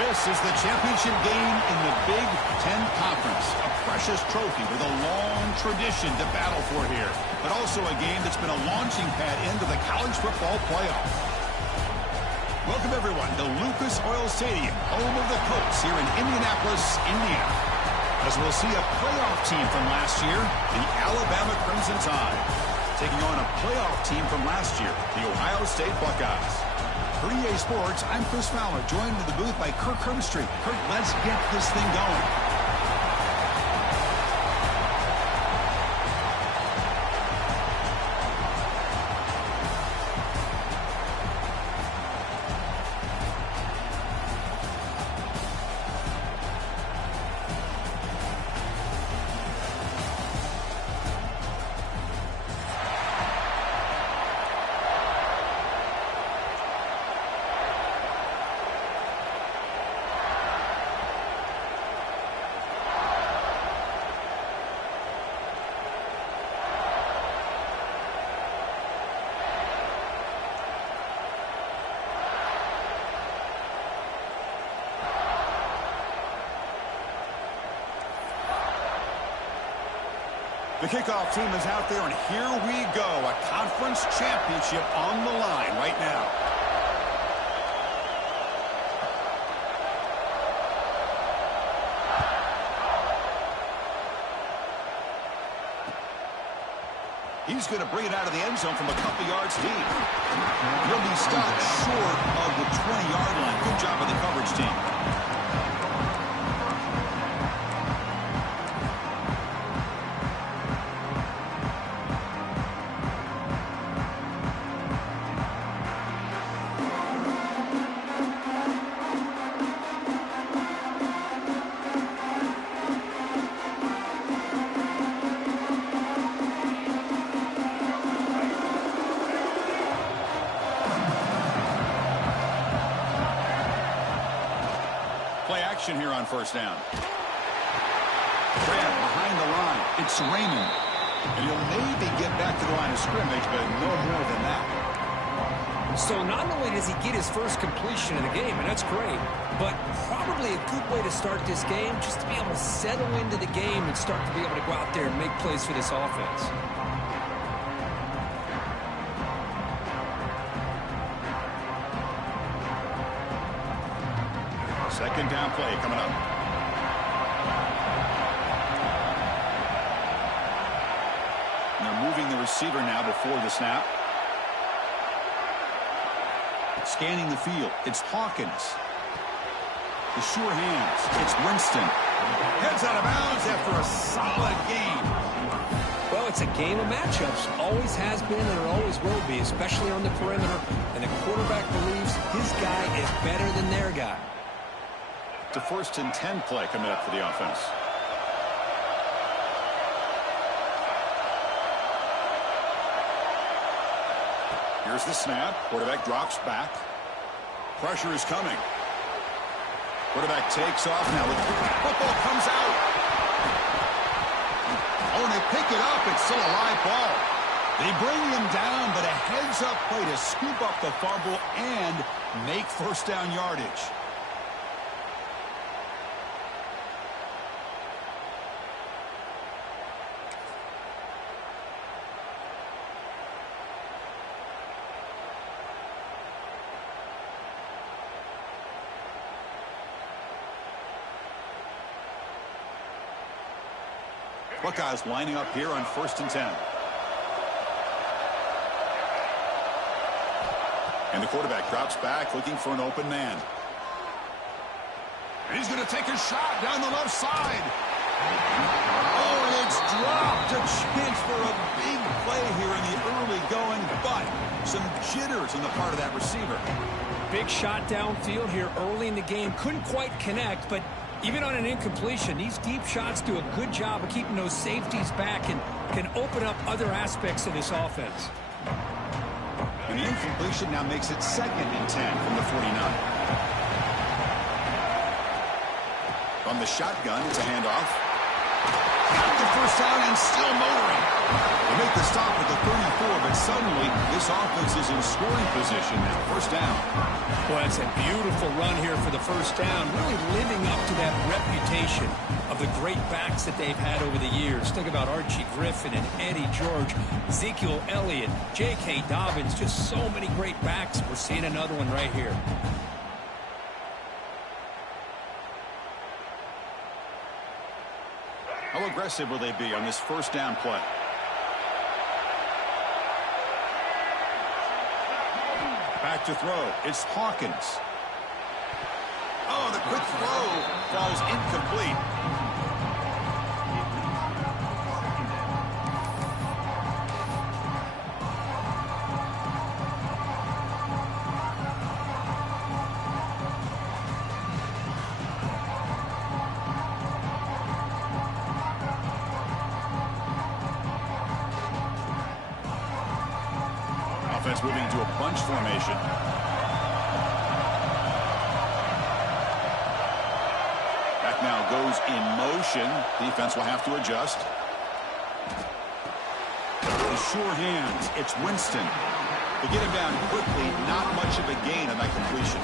This is the championship game in the Big Ten Conference. A precious trophy with a long tradition to battle for here. But also a game that's been a launching pad into the college football playoff. Welcome, everyone, to Lucas Oil Stadium, home of the Colts here in Indianapolis, Indiana. As we'll see a playoff team from last year, the Alabama Crimson Tide, taking on a playoff team from last year, the Ohio State Buckeyes. For EA Sports, I'm Chris Fowler, joined in the booth by Kirk Herbstreit. Kirk, let's get this thing going. The kickoff team is out there, and here we go. A conference championship on the line right now. He's going to bring it out of the end zone from a couple yards deep. He'll be stopped short of the 20-yard line. Good job of the coverage team. Play action here on first down. Grab behind the line. It's Raymond. And he'll maybe get back to the line of scrimmage, but no more than that. So not only does he get his first completion of the game, and that's great, but probably a good way to start this game, just to be able to settle into the game and start to be able to go out there and make plays for this offense. Second down play coming up. And they're moving the receiver now before the snap. Scanning the field. It's Hawkins. The sure hands. It's Winston. Heads out of bounds after a solid game. Well, it's a game of matchups. Always has been and it always will be, especially on the perimeter. And the quarterback believes his guy is better than their guy. It's a 1st and 10 play coming up for the offense. Here's the snap. Quarterback drops back. Pressure is coming. Quarterback takes off now. Football comes out. Oh, and they pick it up. It's still a live ball. They bring him down, but a heads-up play to scoop up the fumble and make first down yardage. Buckeyes lining up here on 1st and 10. And the quarterback drops back looking for an open man. And he's going to take a shot down the left side. Oh, and it's dropped. A chance for a big play here in the early going, but some jitters on the part of that receiver. Big shot downfield here early in the game. Couldn't quite connect, but even on an incompletion, these deep shots do a good job of keeping those safeties back and can open up other aspects of this offense. And the incompletion now makes it 2nd and 10 from the 49. On the shotgun, it's a handoff. Got the first down and still motoring. They make the stop at the 34, but suddenly this offense is in scoring position now. First down. Well, it's a beautiful run here for the first down, really living up to that reputation of the great backs that they've had over the years. Think about Archie Griffin and Eddie George, Ezekiel Elliott, J.K. Dobbins, just so many great backs. We're seeing another one right here. How aggressive will they be on this first down play? Back to throw. It's Hawkins. Oh, the quick throw falls incomplete. Offense moving into a bunch formation. Back now goes in motion. Defense will have to adjust. The sure hands. It's Winston. They get him down quickly. Not much of a gain on that completion.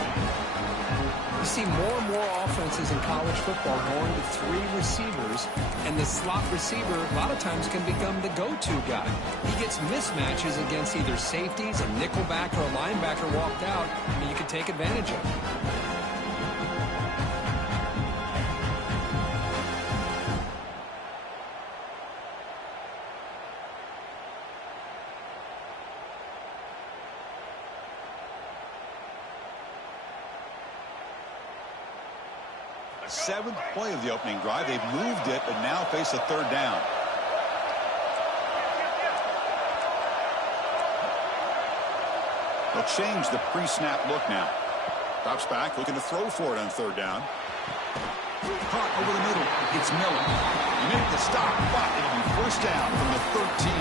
You see more and more offenses in college football going to 3 receivers, and the slot receiver a lot of times can become the go-to guy. He gets mismatches against either safeties, a nickelback, or a linebacker walked out, and you can take advantage of it. Seventh play of the opening drive. They've moved it, but now face a third down. They'll change the pre-snap look now. Drops back, looking to throw for it on third down. Caught over the middle. It's Miller. He made the stop, but it'll be first down from the 13.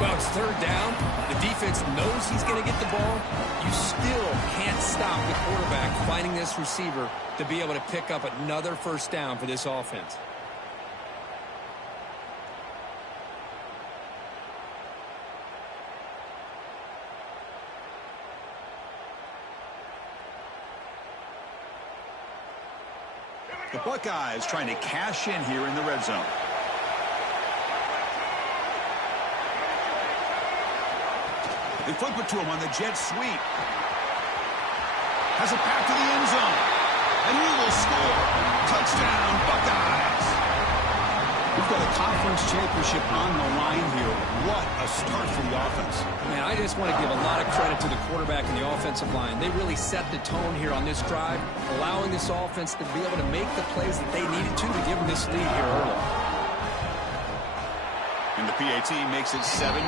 Well, it's third down. The defense knows he's going to get the ball. You still can't stop the quarterback finding this receiver to be able to pick up another first down for this offense. The Buckeyes trying to cash in here in the red zone. They flip it to him on the jet sweep. Has it back to the end zone. And he will score. Touchdown, Buckeyes. We've got a conference championship on the line here. What a start for the offense. Man, I just want to give a lot of credit to the quarterback and the offensive line. They really set the tone here on this drive, allowing this offense to be able to make the plays that they needed to give them this lead here early. And the PAT makes it 7-0.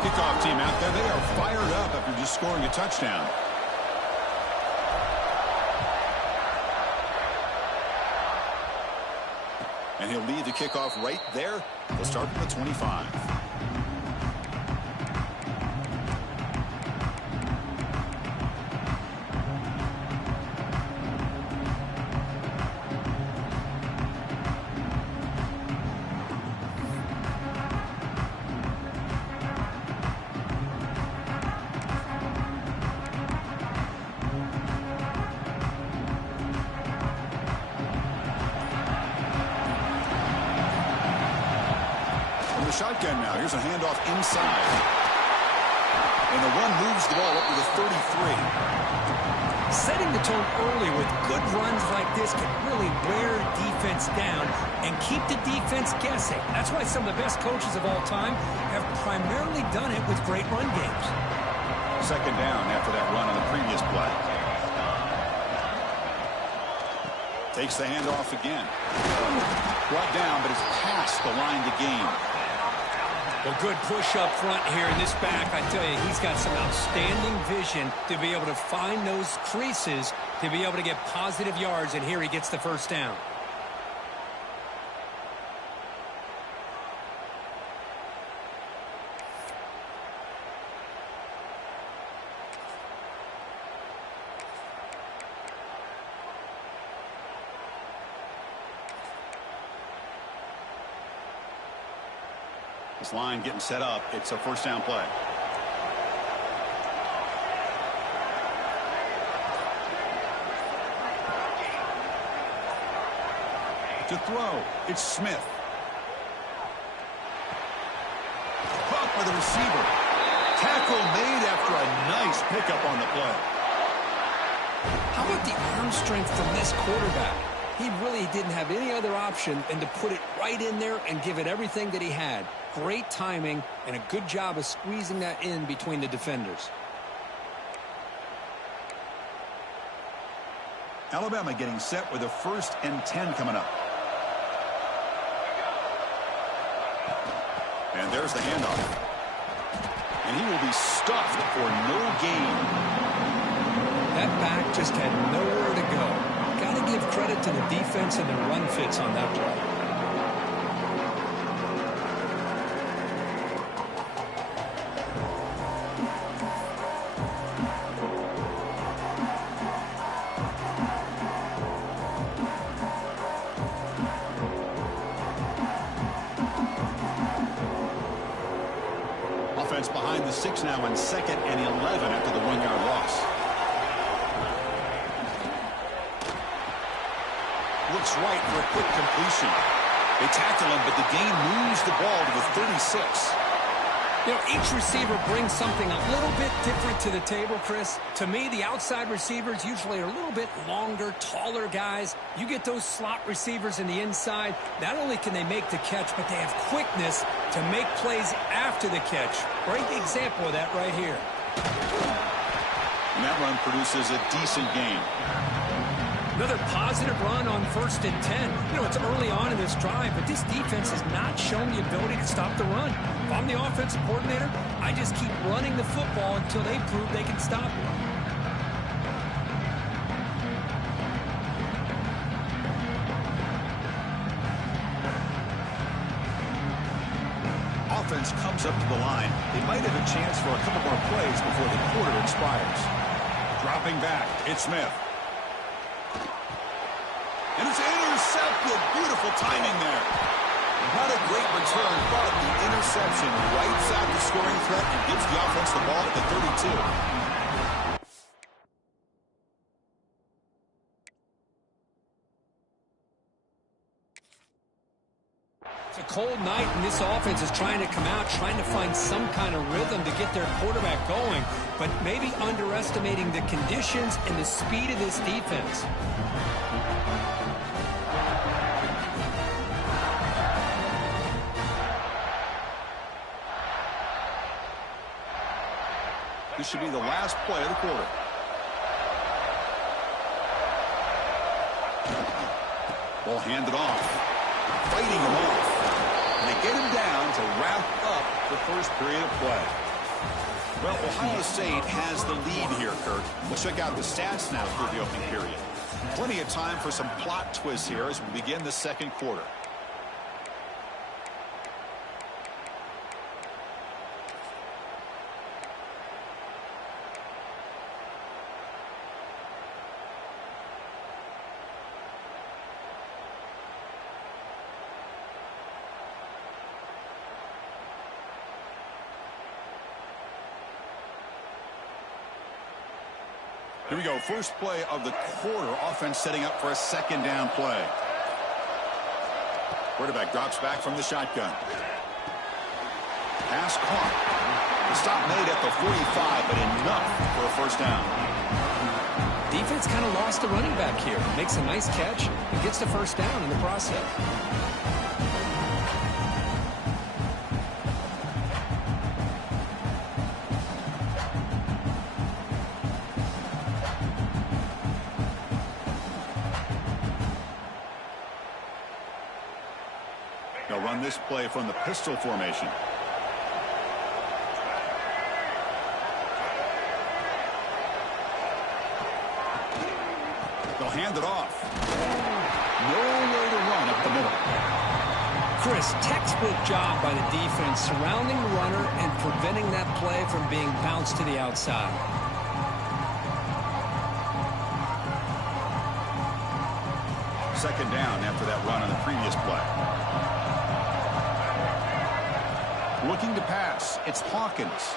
Kickoff team out there. They are fired up after just scoring a touchdown. And he'll lead the kickoff right there. They'll start from the 25. Shotgun now. Here's a handoff inside. And the run moves the ball up to the 33. Setting the tone early with good runs like this can really wear defense down and keep the defense guessing. That's why some of the best coaches of all time have primarily done it with great run games. Second down after that run on the previous play. Takes the handoff again. Brought down, but it's past the line to gain. Well, good push up front here in this back. I tell you, he's got some outstanding vision to be able to find those creases, to be able to get positive yards, and here he gets the first down. This line getting set up. It's a first down play. To throw, it's Smith. Caught by the receiver. Tackle made after a nice pickup on the play. How about the arm strength from this quarterback? He really didn't have any other option than to put it right in there and give it everything that he had. Great timing and a good job of squeezing that in between the defenders. Alabama getting set with a 1st and 10 coming up. And there's the handoff. And he will be stuffed for no gain. That back just had nowhere to go. Got to give credit to the defense and their run fits on that play. Offense behind the 6 now in 2nd and 11 after the 1-yard loss. Looks right for a quick completion. They tackle him, but the gain moves the ball to the 36. You know, each receiver brings something a little bit different to the table, Chris. To me, the outside receivers usually are a little bit longer, taller guys. You get those slot receivers in the inside, not only can they make the catch, but they have quickness to make plays after the catch. Great example of that right here. And that run produces a decent gain. Another positive run on 1st and 10. You know, it's early on in this drive, but this defense has not shown the ability to stop the run. If I'm the offensive coordinator, I just keep running the football until they prove they can stop it. Offense comes up to the line. They might have a chance for a couple more plays before the quarter expires. Dropping back, it's Smith. And it's intercepted. Beautiful timing there. Not a great return, but the interception wipes out the scoring threat and gives the offense the ball at the 32. It's a cold night, and this offense is trying to come out, trying to find some kind of rhythm to get their quarterback going, but maybe underestimating the conditions and the speed of this defense. This should be the last play of the quarter. Ball handed off. Fighting him off. And they get him down to wrap up the first period of play. Well, Ohio State has the lead here, Kirk. Let's check out the stats now for the opening period. Plenty of time for some plot twists here as we begin the second quarter. Here we go. First play of the quarter. Offense setting up for a 2nd down play. Quarterback drops back from the shotgun. Pass caught. The stop made at the 45, but enough for a 1st down. Defense kind of lost the running back here. Makes a nice catch and gets the 1st down in the process. They'll run this play from the pistol formation. They'll hand it off. No way to run up the middle. Chris, textbook job by the defense surrounding the runner and preventing that play from being bounced to the outside. Second down after that run on the previous play. Looking to pass. It's Hawkins.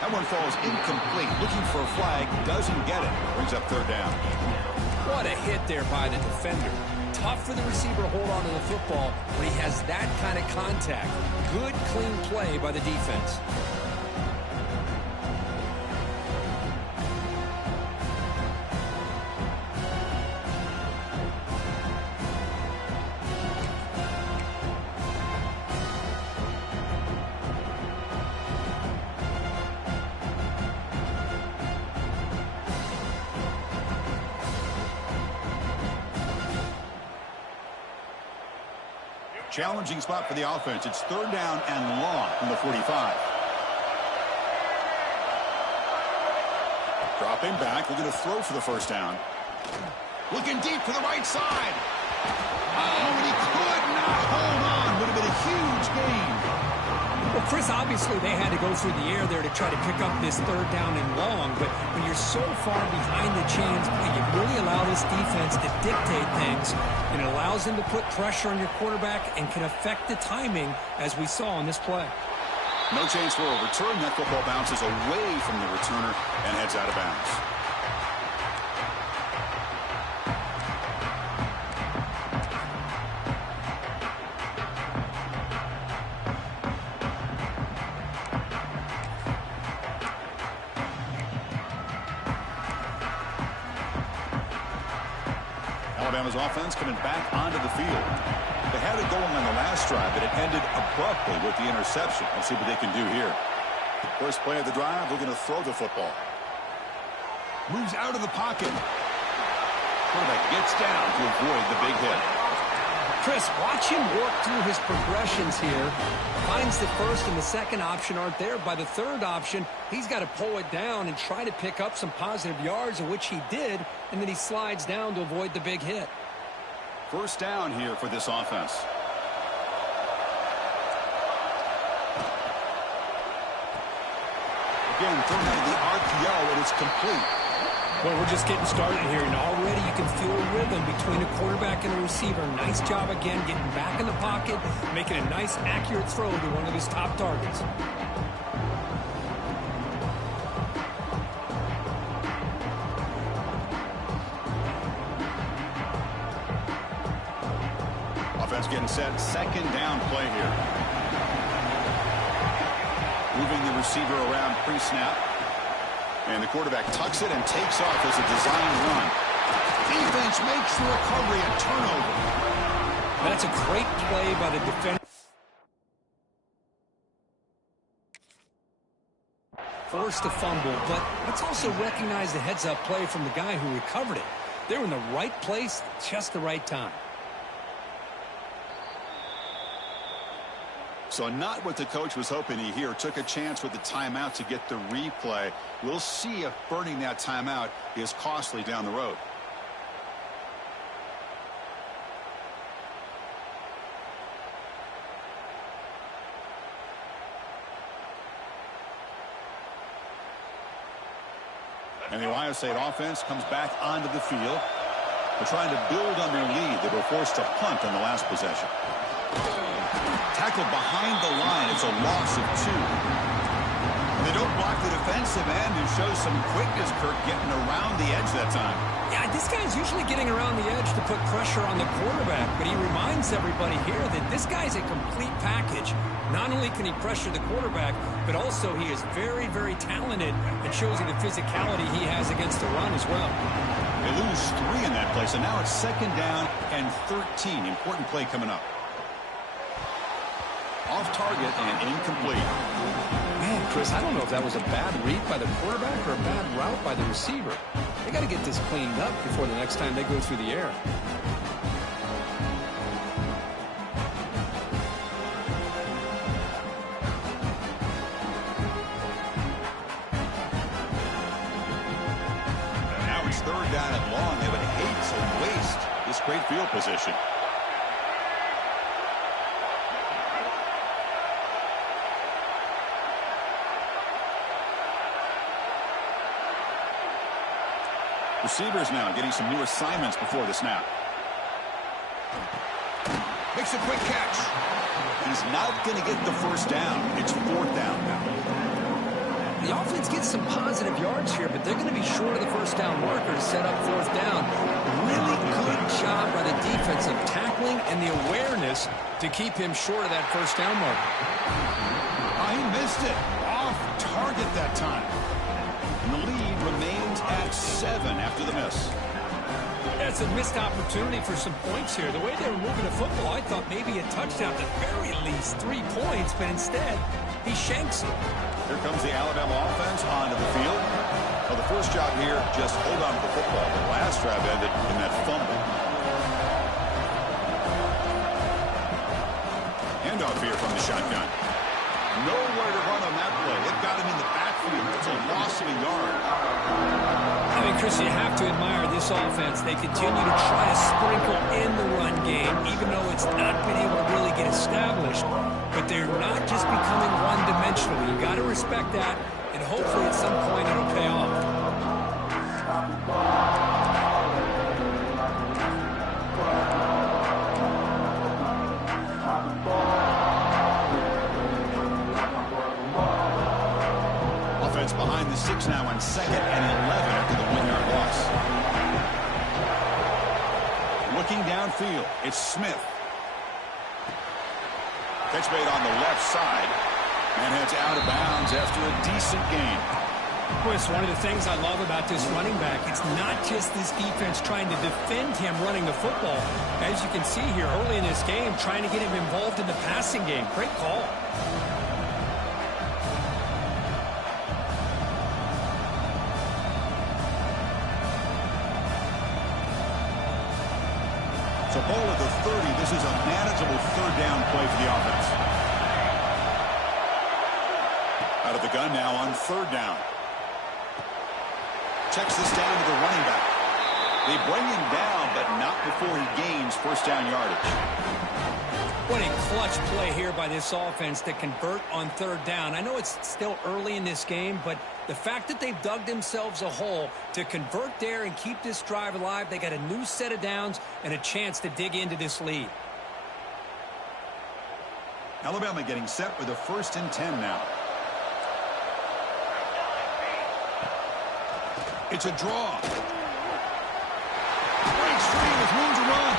That one falls incomplete. Looking for a flag. Doesn't get it. Brings up third down. What a hit there by the defender. Tough for the receiver to hold on to the football when he has that kind of contact. Good, clean play by the defense. Challenging spot for the offense. It's third down and long from the 45. Dropping back, looking to throw for the first down. Looking deep to the right side. Oh, and he could not hold on. Would have been a huge gain. Well, Chris, obviously they had to go through the air there to try to pick up this third down and long, but when you're so far behind the chains, you really allow this defense to dictate things, and it allows them to put pressure on your quarterback and can affect the timing, as we saw on this play. No chance for a return. That football bounces away from the returner and heads out of bounds. Alabama's offense coming back onto the field. They had it going on the last drive, but it ended abruptly with the interception. Let's see what they can do here. First play of the drive, we're going to throw the football. Moves out of the pocket. Quarterback gets down to avoid the big hit. Chris, watch him work through his progressions here. Finds the first and the second option aren't there. By the third option, he's got to pull it down and try to pick up some positive yards, of which he did, and then he slides down to avoid the big hit. First down here for this offense. Again, thrown out of the RPO, and it's complete. Well, we're just getting started here, and already you can feel a rhythm between a quarterback and a receiver. Nice job again getting back in the pocket, making a nice, accurate throw to one of his top targets. Offense getting set. Second down play here. Moving the receiver around pre-snap. And the quarterback tucks it and takes off as a design run. Defense makes the recovery a turnover. That's a great play by the defender. Forced to fumble, but let's also recognize the heads-up play from the guy who recovered it. They were in the right place, just the right time. So not what the coach was hoping to hear. Took a chance with the timeout to get the replay. We'll see if burning that timeout is costly down the road. And the Ohio State offense comes back onto the field. They're trying to build on their lead. They were forced to punt on the last possession. Tackled behind the line. It's a loss of 2. And they don't block the defensive end, who shows some quickness, Kirk, getting around the edge that time. Yeah, this guy's usually getting around the edge to put pressure on the quarterback, but he reminds everybody here that this guy's a complete package. Not only can he pressure the quarterback, but also he is very, very talented and shows you the physicality he has against the run as well. They lose 3 in that play, so now it's second down and 13. Important play coming up. Off target and incomplete. Man, Chris, I don't know if that was a bad read by the quarterback or a bad route by the receiver. They got to get this cleaned up before the next time they go through the air. Now it's third down and long. They would hate to waste this great field position. Receivers now getting some new assignments before the snap. Makes a quick catch. He's not going to get the first down. It's fourth down now. The offense gets some positive yards here, but they're going to be short of the first down marker to set up fourth down. Really good job by the defense of tackling and the awareness to keep him short of that first down marker. He missed it. Off target that time. And the lead remains at 7 after the miss. That's a missed opportunity for some points here. The way they were moving the football, I thought maybe a touchdown, at the very least 3 points, but instead, he shanks it. Here comes the Alabama offense onto the field. Well, the first job here, just hold on to the football. The last drive ended in that fumble. Handoff here from the shotgun. Nowhere to run on that play. It got him in the backfield. It's a loss of a yard. I mean, Chris, you have to admire this offense. They continue to try to sprinkle in the run game, even though it's not been able to really get established. But they're not just becoming one-dimensional. You got to respect that, and hopefully at some point it'll pay off. Offense behind the 6 now on 2nd and 11 after the 1-yard loss. Looking downfield, it's Smith. Catch made on the left side and heads out of bounds after a decent gain. Chris, one of the things I love about this running back, it's not just this defense trying to defend him running the football. As you can see here early in this game, trying to get him involved in the passing game. Great call. So ball at the 30. This is a manageable third down play for the offense. Out of the gun now on 3rd down. Checks this down to the running back. They bring him down, but not before he gains first down yardage. What a clutch play here by this offense to convert on 3rd down. I know it's still early in this game, but the fact that they've dug themselves a hole to convert there and keep this drive alive, they got a new set of downs and a chance to dig into this lead. Alabama getting set with a 1st and 10 now. It's a draw. Breaks free with room to run.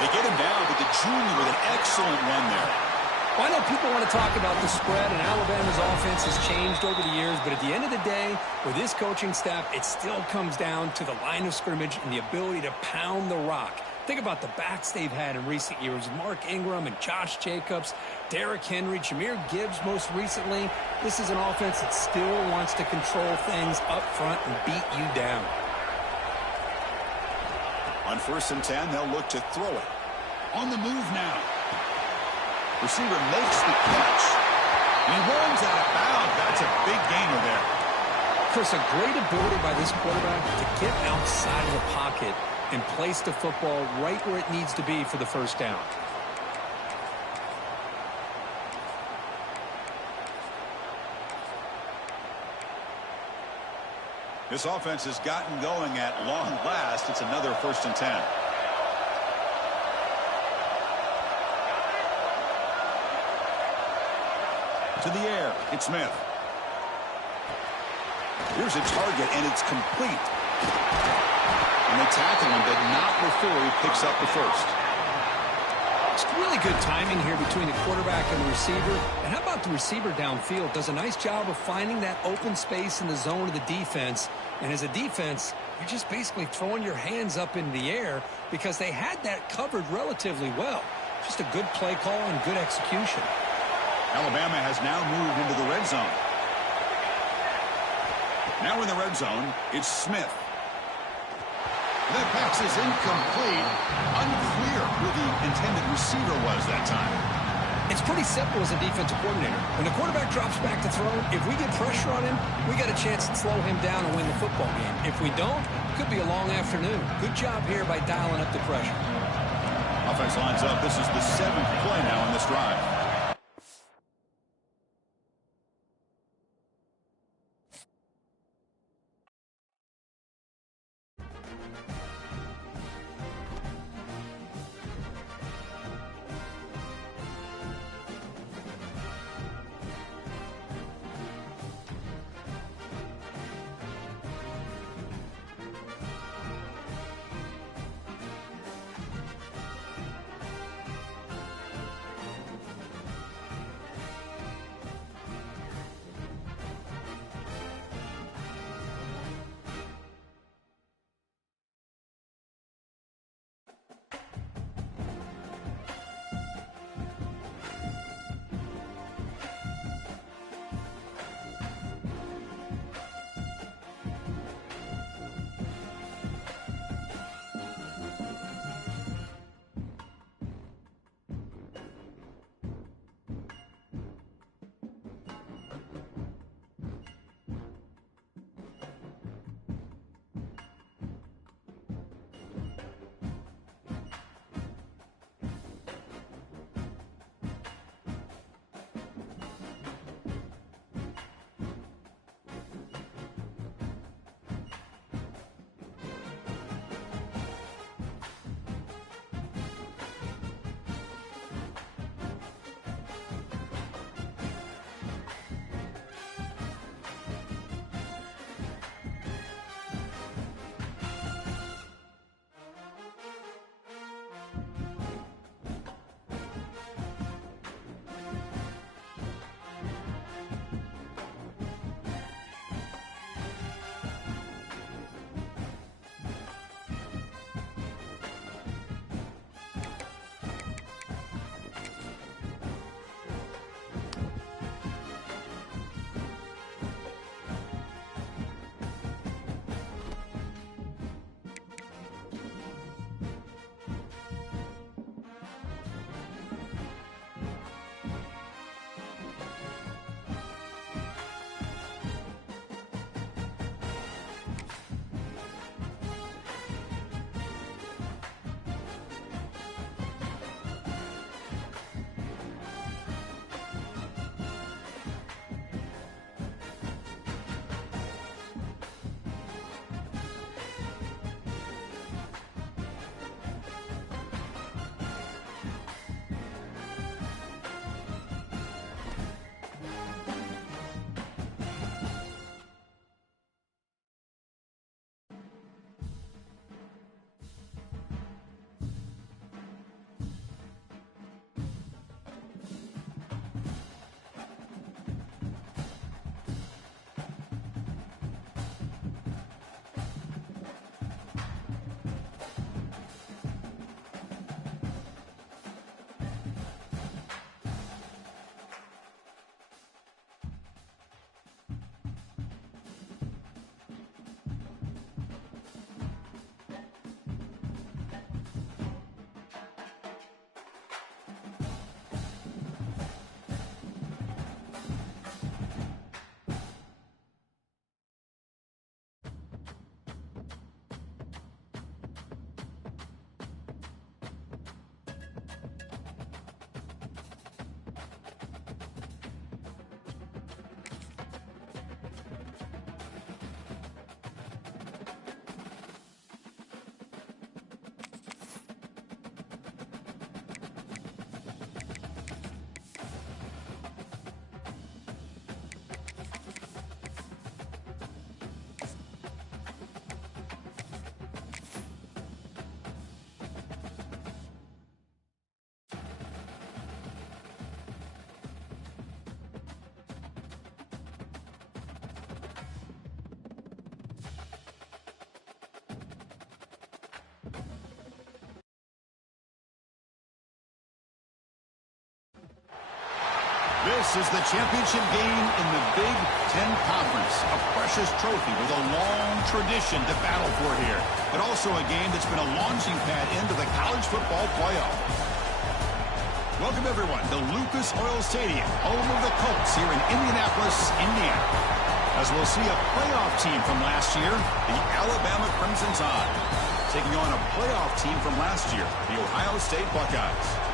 They get him down, but the junior with an excellent run there. Well, I know people want to talk about the spread, and Alabama's offense has changed over the years, but at the end of the day, with this coaching staff, it still comes down to the line of scrimmage and the ability to pound the rock. Think about the backs they've had in recent years. Mark Ingram and Josh Jacobs, Derrick Henry, Jahmyr Gibbs most recently. This is an offense that still wants to control things up front and beat you down. On 1st and 10, they'll look to throw it. On the move now. Receiver makes the catch. And he runs out of bounds. That's a big gainer there. Chris, a great ability by this quarterback to get outside of the pocket and place the football right where it needs to be for the first down. This offense has gotten going at long last. It's another 1st and 10. To the air, it's Smith. Here's a target, and it's complete. And they tackle him, but not before he picks up the first. It's really good timing here between the quarterback and the receiver. And how about the receiver downfield? Does a nice job of finding that open space in the zone of the defense. And as a defense, you're just basically throwing your hands up in the air because they had that covered relatively well. Just a good play call and good execution. Alabama has now moved into the red zone. Now in the red zone, it's Smith. That pass is incomplete. Unclear who the intended receiver was that time. It's pretty simple as a defensive coordinator. When the quarterback drops back to throw, if we get pressure on him, we got a chance to slow him down and win the football game. If we don't, it could be a long afternoon. Good job here by dialing up the pressure. Offense lines up. This is the 7th play now on this drive. This is the championship game in the Big Ten Conference. A precious trophy with a long tradition to battle for here. But also a game that's been a launching pad into the college football playoff. Welcome, everyone, to Lucas Oil Stadium, home of the Colts here in Indianapolis, Indiana. As we'll see a playoff team from last year, the Alabama Crimson Tide, taking on a playoff team from last year, the Ohio State Buckeyes.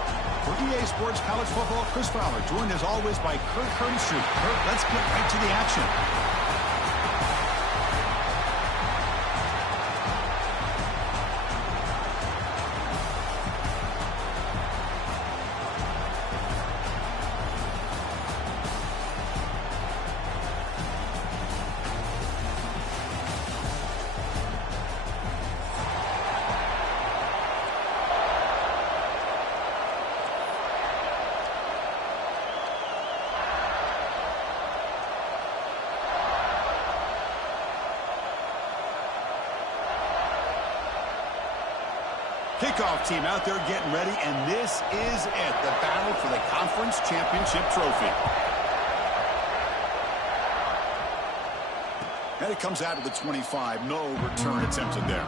For EA Sports College Football, Chris Fowler, joined as always by Kurt Hermstrup. Kurt, let's get right to the action. Kickoff team out there getting ready, and this is it, the battle for the conference championship trophy. And it comes out of the 25. No return attempted there.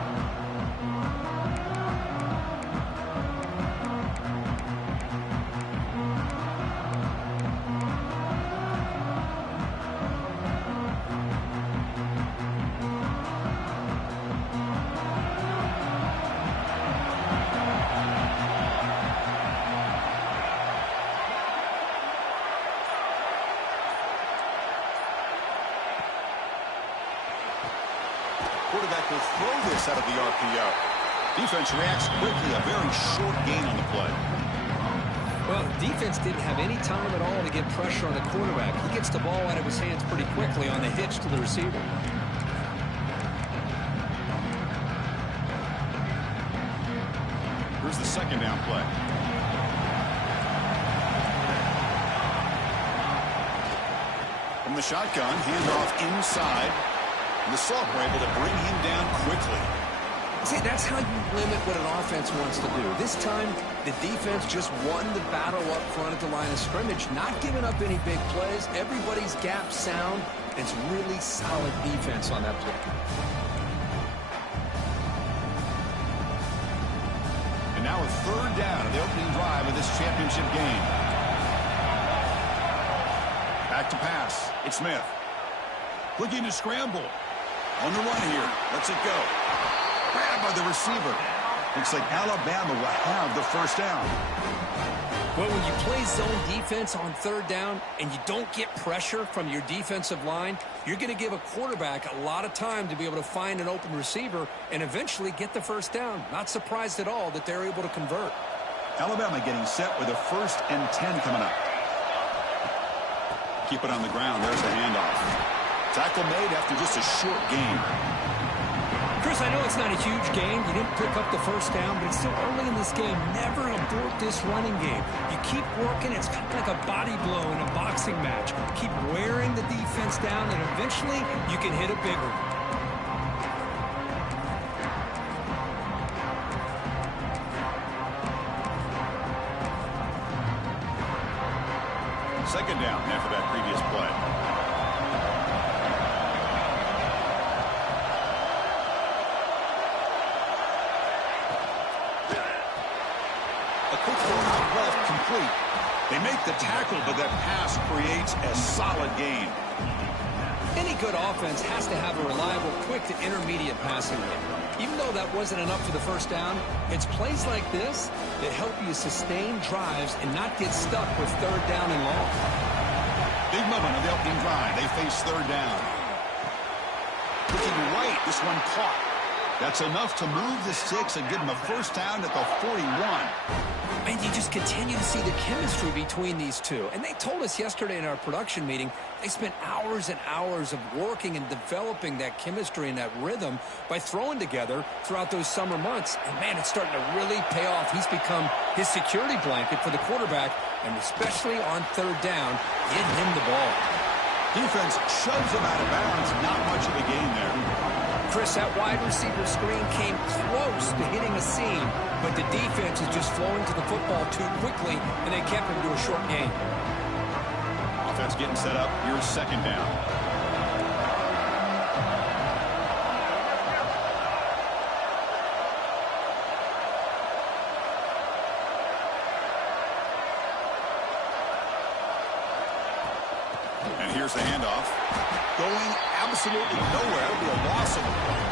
Quarterback will throw this out of the RPO. Defense reacts quickly. A very short gain on the play. Well, the defense didn't have any time at all to get pressure on the quarterback. He gets the ball out of his hands pretty quickly on the hitch to the receiver. Here's the second down play. From the shotgun, handoff inside. The Salk were able to bring him down quickly. See, that's how you limit what an offense wants to do. This time, the defense just won the battle up front at the line of scrimmage, not giving up any big plays. Everybody's gap sound. It's really solid defense on that play. And now a third down of the opening drive of this championship game. Back to pass. It's Smith. Looking to scramble. On the run here. Lets it go. Grabbed by the receiver. Looks like Alabama will have the first down. Well, when you play zone defense on third down and you don't get pressure from your defensive line, you're going to give a quarterback a lot of time to be able to find an open receiver and eventually get the first down. Not surprised at all that they're able to convert. Alabama getting set with a 1st and 10 coming up. Keep it on the ground. There's the handoff. Tackle made after just a short gain. Chris, I know it's not a huge game. You didn't pick up the first down, but it's still early in this game. Never abort this running game. You keep working. It's kind of like a body blow in a boxing match. Keep wearing the defense down, and eventually you can hit a big one. Second down after that previous play. Complete. They make the tackle, but that pass creates a solid gain. Any good offense has to have a reliable, quick to intermediate passing game. Even though that wasn't enough for the first down, it's plays like this that help you sustain drives and not get stuck with third down and long. Big moment of the opening drive. They face third down. Looking right, this one caught. That's enough to move the sticks and give them a first down at the 41. And you just continue to see the chemistry between these two. And they told us yesterday in our production meeting, they spent hours and hours of working and developing that chemistry and that rhythm by throwing together throughout those summer months. And, man, it's starting to really pay off. He's become his security blanket for the quarterback, and especially on third down, getting him the ball. Defense shoves him out of bounds. Not much of a gain there. Chris, that wide receiver screen came close to hitting a seam, but the defense is just flowing to the football too quickly, and they kept him to a short gain. offense getting set up. Here's second down. And here's the handoff. Going absolutely nowhere. It'll be a loss of the play.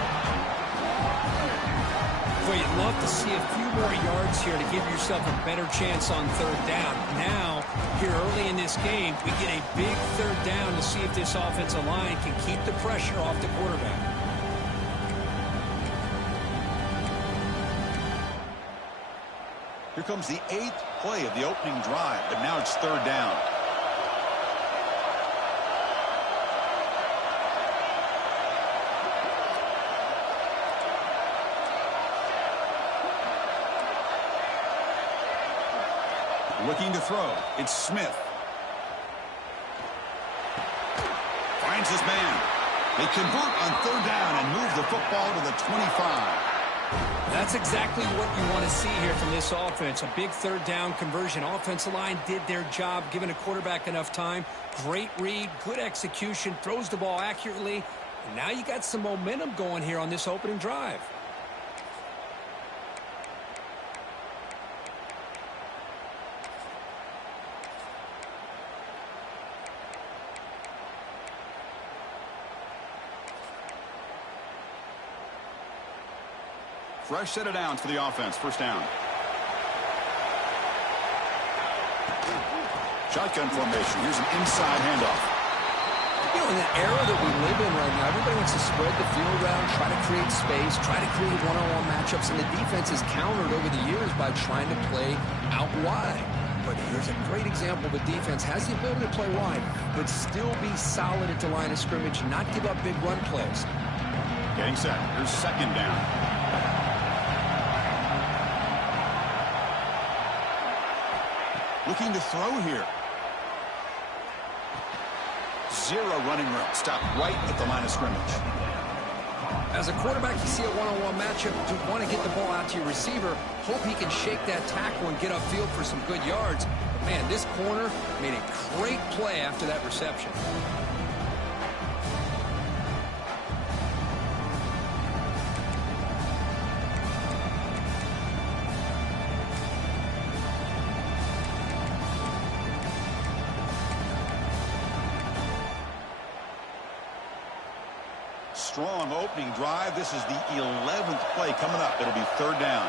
Well, you'd love to see a few more yards here to give yourself a better chance on third down. Now, here early in this game, we get a big third down to see if this offensive line can keep the pressure off the quarterback. Here comes the 8th play of the opening drive, but now it's third down. Looking to throw. It's Smith. Finds his man. They convert on third down and move the football to the 25. That's exactly what you want to see here from this offense. A big third down conversion. Offensive line did their job, giving a quarterback enough time. Great read, good execution, throws the ball accurately. And now you got some momentum going here on this opening drive. Fresh set of downs for the offense. First down. Shotgun formation. Here's an inside handoff. You know, in the era that we live in right now, everybody wants to spread the field around, try to create space, try to create one-on-one matchups, and the defense has countered over the years by trying to play out wide. But here's a great example. The defense has the ability to play wide, but still be solid at the line of scrimmage, not give up big run plays. Getting set. Here's second down. Looking to throw here. Zero running room. Stop right at the line of scrimmage. As a quarterback, you see a one-on-one matchup. You want to get the ball out to your receiver. Hope he can shake that tackle and get upfield for some good yards. But man, this corner made a great play after that reception. Strong opening drive. This is the 11th play coming up. It'll be third down.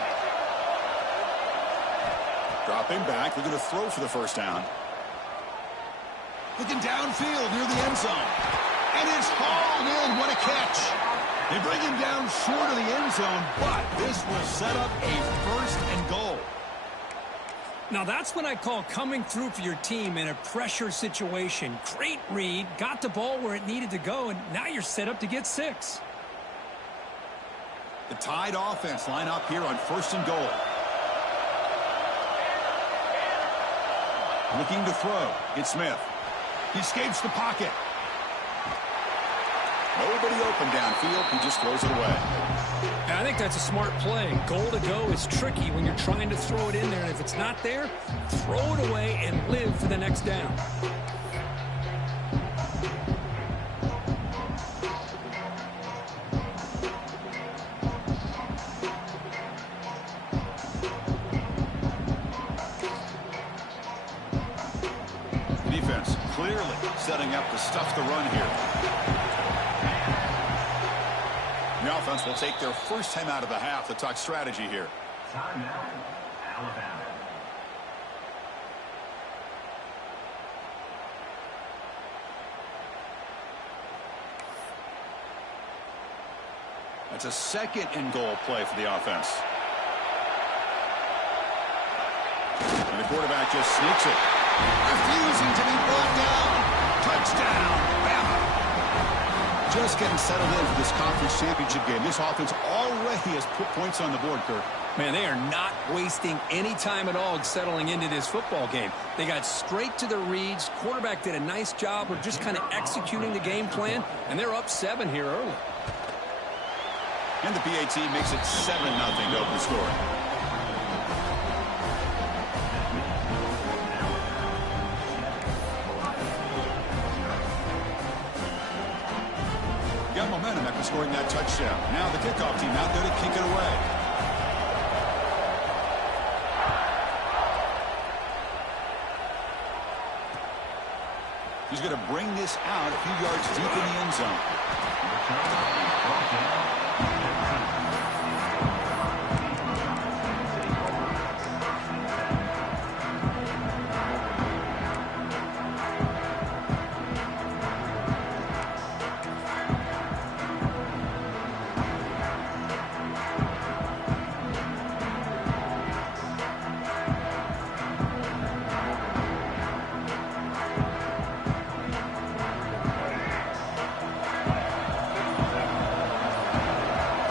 Dropping back. They're going to throw for the first down. Looking downfield near the end zone. And it's hauled in. What a catch. They bring him down short of the end zone, but this will set up a first and goal. Now that's what I call coming through for your team in a pressure situation. Great read, got the ball where it needed to go, and now you're set up to get 6. The Tide offense line up here on first and goal. Looking to throw. It's Smith. He escapes the pocket. Nobody open downfield. He just throws it away. I think that's a smart play. Goal to go is tricky when you're trying to throw it in there, and if it's not there, throw it away and live for the next down. The defense clearly setting up to stuff the run here. The offense will take their first time out of the half to talk strategy here. Timeout, Alabama. That's a second and goal play for the offense. And the quarterback just sneaks it. Refusing to be brought down. Touchdown, Bama. Just getting settled in for this conference championship game. This offense already has put points on the board, Kirk. Man, they are not wasting any time at all settling into this football game. They got straight to the reads. Quarterback did a nice job of just kind of executing the game plan, and they're up 7 here early. And the PAT makes it 7-0 to open the score. scoring that touchdown. Now the kickoff team out there to kick it away. He's going to bring this out a few yards deep in the end zone.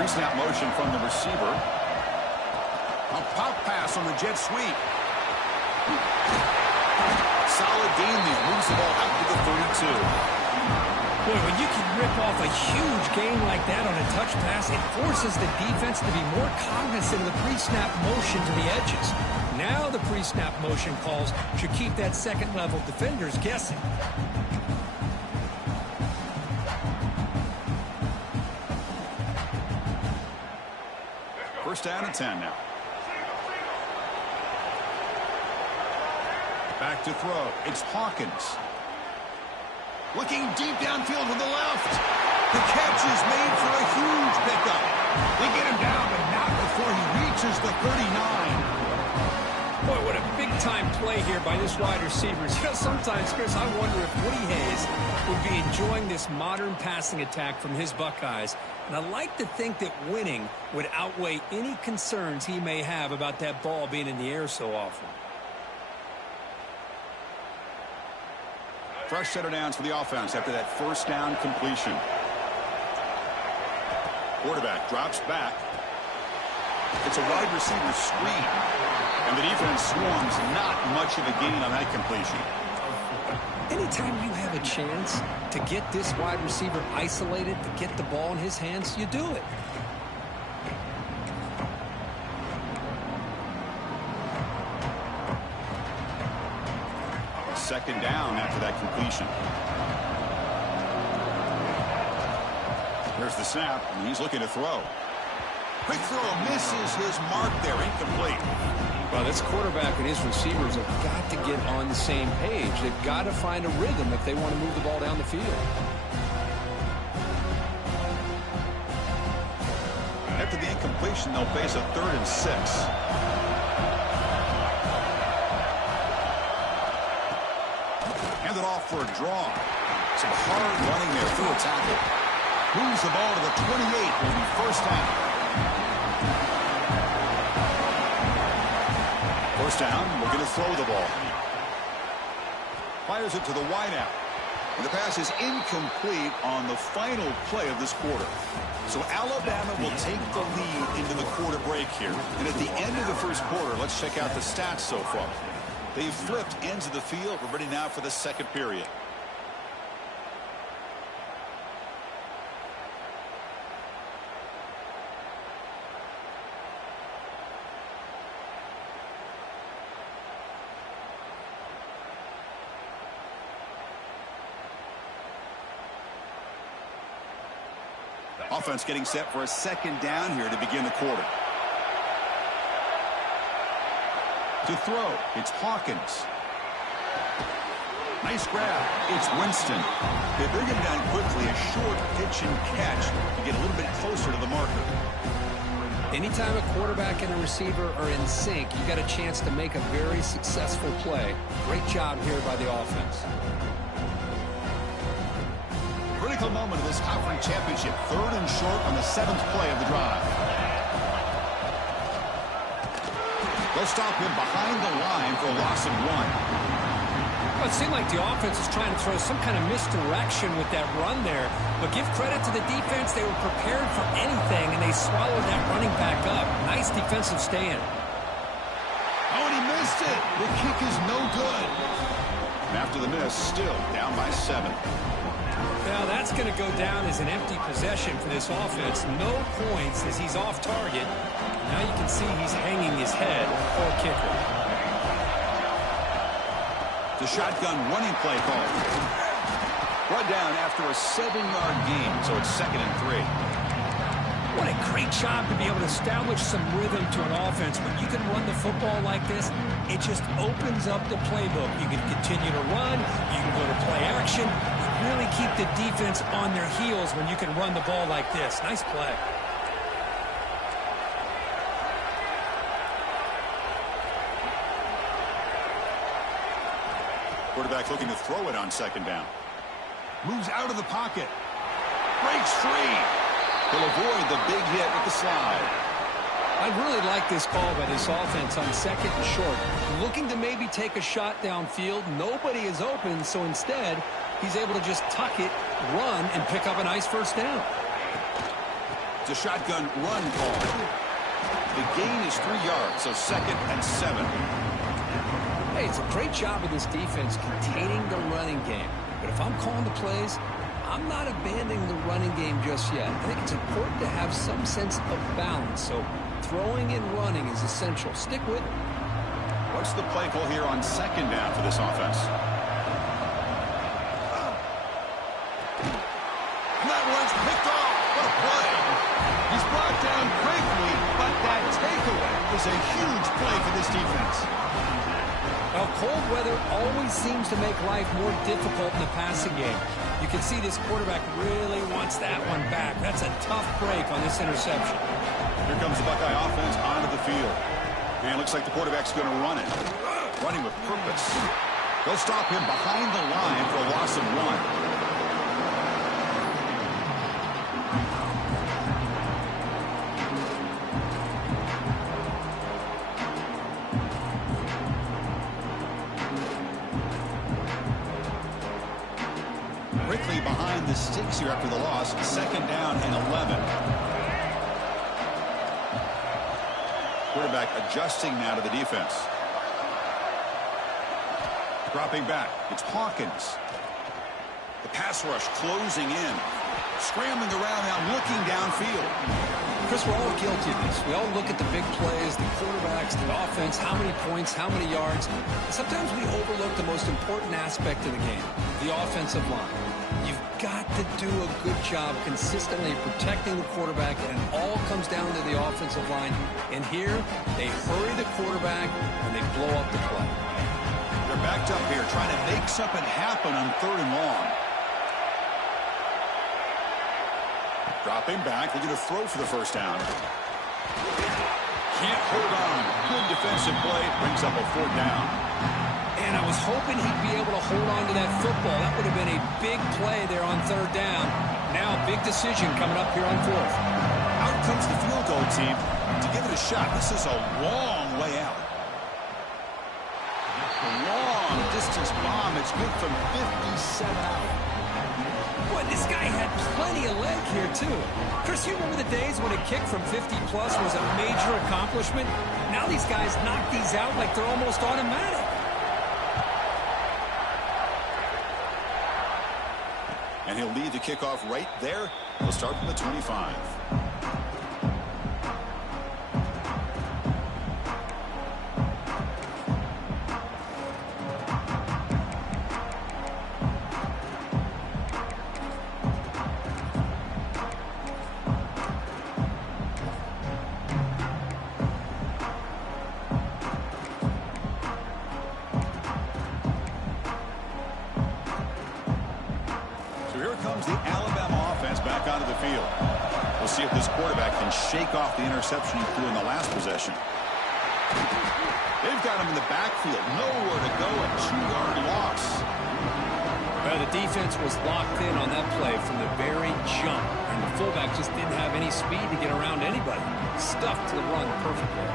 Snap motion from the receiver. A pop pass on the jet sweep. Solid gain there. Moves the ball out to the 32. Boy, when you can rip off a huge gain like that on a touch pass, it forces the defense to be more cognizant of the pre-snap motion to the edges. Now the pre-snap motion calls should keep that second-level defenders guessing. First down and 10 now. Back to throw. It's Hawkins. Looking deep downfield with the left. The catch is made for a huge pickup. They get him down, but not before he reaches the 39. Boy, what a big-time play here by this wide receiver. You know, sometimes, Chris, I wonder if Woody Hayes would be enjoying this modern passing attack from his Buckeyes. And I like to think that winning would outweigh any concerns he may have about that ball being in the air so often. Fresh set of downs for the offense after that first down completion. Quarterback drops back. It's a wide receiver screen. And the defense swarms, not much of a gain on that completion. Anytime you have a chance to get this wide receiver isolated, to get the ball in his hands, you do it. Second down after that completion. There's the snap, and he's looking to throw. Quick throw, misses his mark there, incomplete. Well, this quarterback and his receivers have got to get on the same page. They've got to find a rhythm if they want to move the ball down the field. After the incompletion, they'll face a 3rd and 6. Hand it off for a draw. Some hard running there through a tackle. Moves the ball to the 28. Will be first down. First down, we're going to throw the ball. Fires it to the wideout. And the pass is incomplete on the final play of this quarter. So Alabama will take the lead into the quarter break here. And at the end of the first quarter, let's check out the stats so far. They've flipped ends of the field. We're ready now for the second period. Offense getting set for a second down here to begin the quarter. To throw, it's Hawkins. Nice grab. It's Winston. They bring him down quickly. A short pitch and catch to get a little bit closer to the marker. Anytime a quarterback and a receiver are in sync, you got a chance to make a very successful play. Great job here by the offense. Critical moment of this conference championship. 3rd and short on the 7th play of the drive. They'll stop him behind the line for a loss of 1. Well, it seemed like the offense was trying to throw some kind of misdirection with that run there. But give credit to the defense. They were prepared for anything, and they swallowed that running back up. Nice defensive stand. Oh, and he missed it. The kick is no good. And after the miss, still down by 7. Now that's going to go down as an empty possession for this offense. No points as he's off target. Now you can see he's hanging his head. Poor kicker. The shotgun running play call. Brought down after a 7-yard gain, so it's 2nd and 3. What a great job to be able to establish some rhythm to an offense. When you can run the football like this, it just opens up the playbook. You can continue to run. You can go to play action. You really keep the defense on their heels when you can run the ball like this. Nice play. Quarterback looking to throw it on 2nd down. Moves out of the pocket. Breaks free. He'll avoid the big hit with the slide. I really like this call by this offense on 2nd and short. Looking to maybe take a shot downfield. Nobody is open, so instead, he's able to just tuck it, run, and pick up a nice 1st down. It's a shotgun run call. The gain is 3 yards, so 2nd and 7. Hey, it's a great job of this defense containing the running game. But if I'm calling the plays, I'm not abandoning the running game just yet. I think it's important to have some sense of balance. So throwing and running is essential. Stick with it. What's the play call here on 2nd down for this offense? And that one's picked off. What a play. He's brought down quickly, but that takeaway is a huge play for this defense. Well, cold weather always seems to make life more difficult in the passing game. You can see this quarterback really wants that one back. That's a tough break on this interception. Here comes the Buckeye offense onto the field. And it looks like the quarterback's going to run it. Running with purpose. They'll stop him behind the line for a loss of 1. Quickly behind the sticks here after the loss. 2nd down and 11. Quarterback adjusting now to the defense. Dropping back. It's Hawkins. The pass rush closing in. Scrambling around now, looking downfield. Chris, we're all guilty of this. We all look at the big plays, the quarterbacks, the offense, how many points, how many yards. Sometimes we overlook the most important aspect of the game, the offensive line. You've got to do a good job consistently protecting the quarterback, and it all comes down to the offensive line. And here, they hurry the quarterback, and they blow up the play. They're backed up here, trying to make something happen on 3rd and long. Dropping back, looking to throw for the 1st down. Can't hold on. Good defensive play, brings up a 4th down. And I was hoping he'd be able to hold on to that football. That would have been a big play there on 3rd down. Now, big decision coming up here on 4th. Out comes the field goal team to give it a shot. This is a long way out. A long distance bomb. It's good from 57 out. Boy, this guy had plenty of leg here, too. Chris, you remember the days when a kick from 50-plus was a major accomplishment? Now these guys knock these out like they're almost automatic. And he'll lead the kickoff right there. We'll start from the 25. See if this quarterback can shake off the interception he threw in the last possession. They've got him in the backfield. Nowhere to go. A 2-yard loss. Well, the defense was locked in on that play from the very jump. And the fullback just didn't have any speed to get around anybody. Stuffed the run perfectly.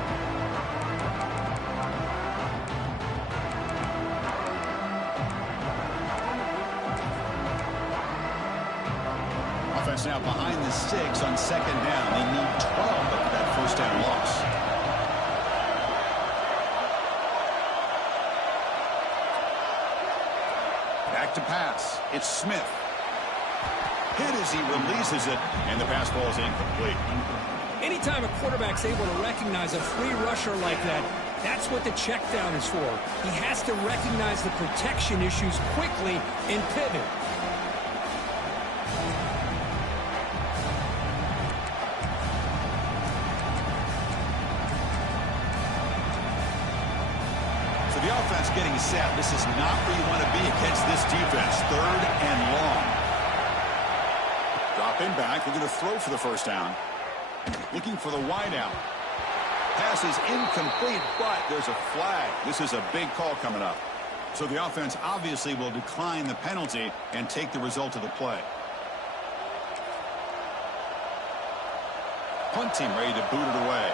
Now behind the 6 on 2nd down. They need 12 after that 1st down loss. Back to pass. It's Smith. Hit as he releases it, and the pass ball is incomplete. Anytime a quarterback's able to recognize a free rusher like that, that's what the check down is for. He has to recognize the protection issues quickly and pivot. offense getting set. This is not where you want to be against this defense. 3rd and long. Dropping back. They're going to throw for the first down. Looking for the wide out. Pass is incomplete, but there's a flag. This is a big call coming up. So the offense obviously will decline the penalty and take the result of the play. Punt team ready to boot it away.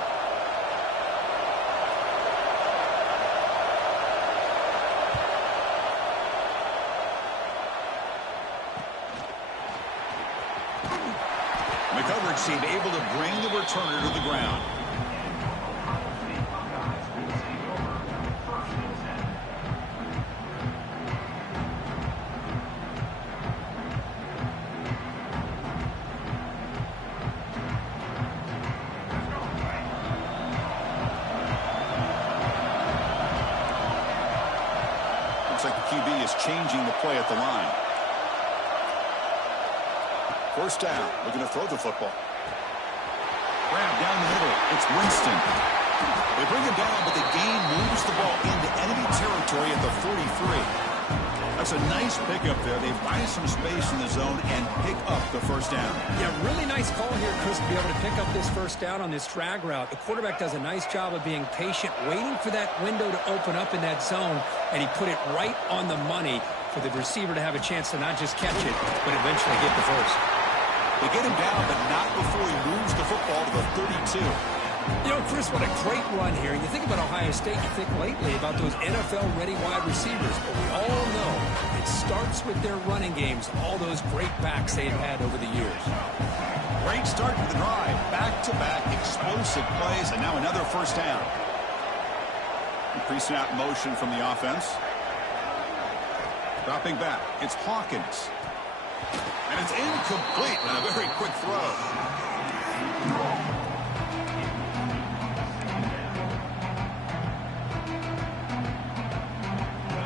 McCoverage seemed able to bring the returner to the ground. Looks like the QB is changing the play at the line. First down, looking to throw the football. Grab down the middle. It's Winston. They bring him down, but the gain moves the ball into enemy territory at the 43. That's a nice pickup there. They find some space in the zone and pick up the first down. Yeah, really nice call here, Chris, to be able to pick up this first down on this drag route. The quarterback does a nice job of being patient, waiting for that window to open up in that zone, and he put it right on the money for the receiver to have a chance to not just catch it, but eventually get the first. They get him down, but not before he moves the football to the 32. You know, Chris, what a great run here. You think about Ohio State, you think lately about those NFL-ready wide receivers, but we all know it starts with their running games, all those great backs they've had over the years. Great start to the drive. Back-to-back explosive plays, and now another first down. Pre-snap motion from the offense. Dropping back, it's Hawkins. And it's incomplete on a very quick throw.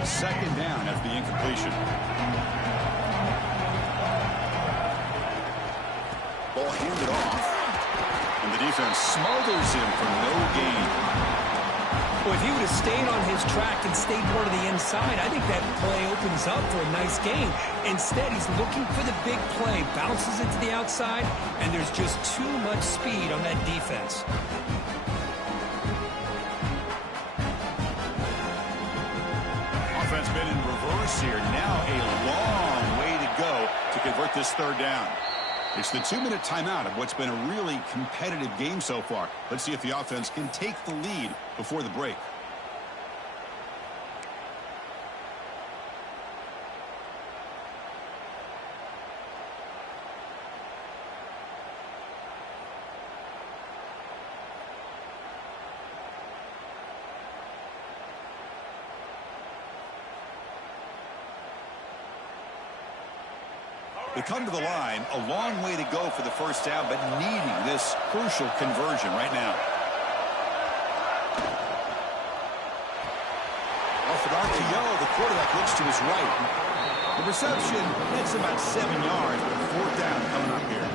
Second down after the incompletion. Ball handed off. And the defense smothers him for no gain. Well, if he would have stayed on his track and stayed more to the inside, I think that play opens up for a nice gain. Instead, he's looking for the big play, bounces it to the outside, and there's just too much speed on that defense. Offense been in reverse here. Now a long way to go to convert this third down. It's the 2-minute timeout of what's been a really competitive game so far. Let's see if the offense can take the lead before the break. They come to the line, a long way to go for the first down, but needing this crucial conversion right now. Off an RPO, the quarterback looks to his right. The reception, that's about 7 yards, but fourth down coming up here.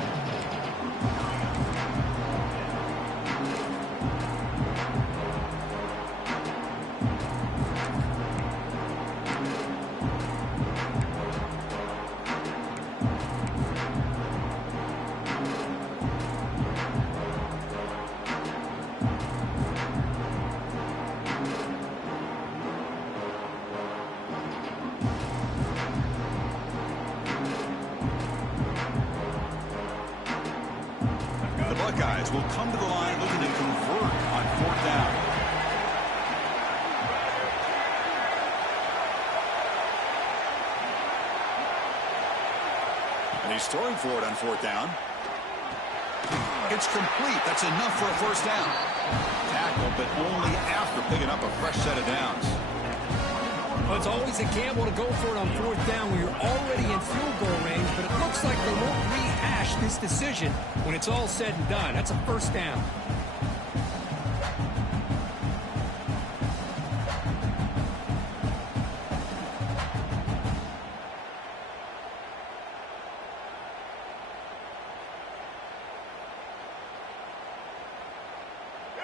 Buckeyes will come to the line looking to convert on fourth down. And he's throwing for it on fourth down. It's complete. That's enough for a first down. Tackle, but only after picking up a fresh set of downs. Well, it's always a gamble to go for it on fourth down when you're already in field goal range, but it looks like they won't rehash this decision when it's all said and done. That's a first down.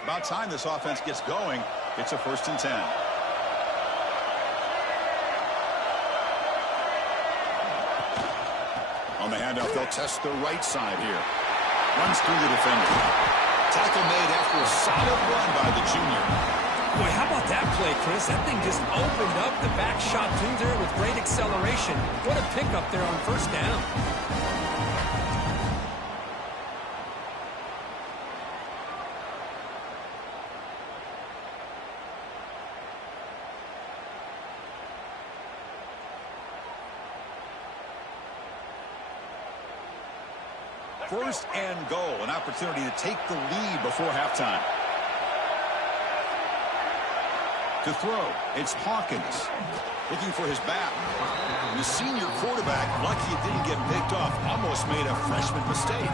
About time this offense gets going. It's a 1st and 10. On the handoff, they'll test the right side here. Runs through the defender. Tackle made after a solid run by the junior. Boy, how about that play, Chris? That thing just opened up. The back shot through there with great acceleration. What a pickup there on first down. First and goal, an opportunity to take the lead before halftime. To throw, it's Hawkins looking for his back. And the senior quarterback, lucky it didn't get picked off, almost made a freshman mistake.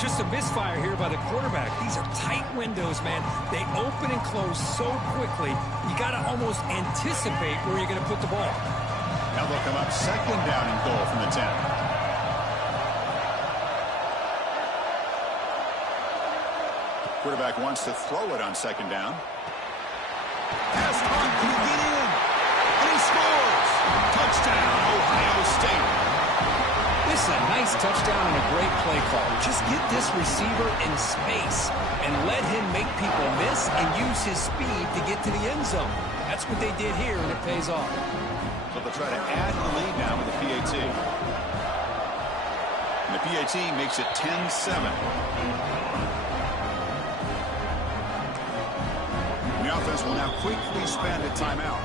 Just a misfire here by the quarterback. These are tight windows, man. They open and close so quickly. You got to almost anticipate where you're going to put the ball. Now they'll come up second down and goal from the 10. Quarterback wants to throw it on second down. Pass hard, can he get in? And he scores! Touchdown, Ohio State. This is a nice touchdown and a great play call. Just get this receiver in space and let him make people miss and use his speed to get to the end zone. That's what they did here, and it pays off. So they'll try to add to the lead now with the PAT. And the PAT makes it 10-7. The offense will now quickly spend a timeout.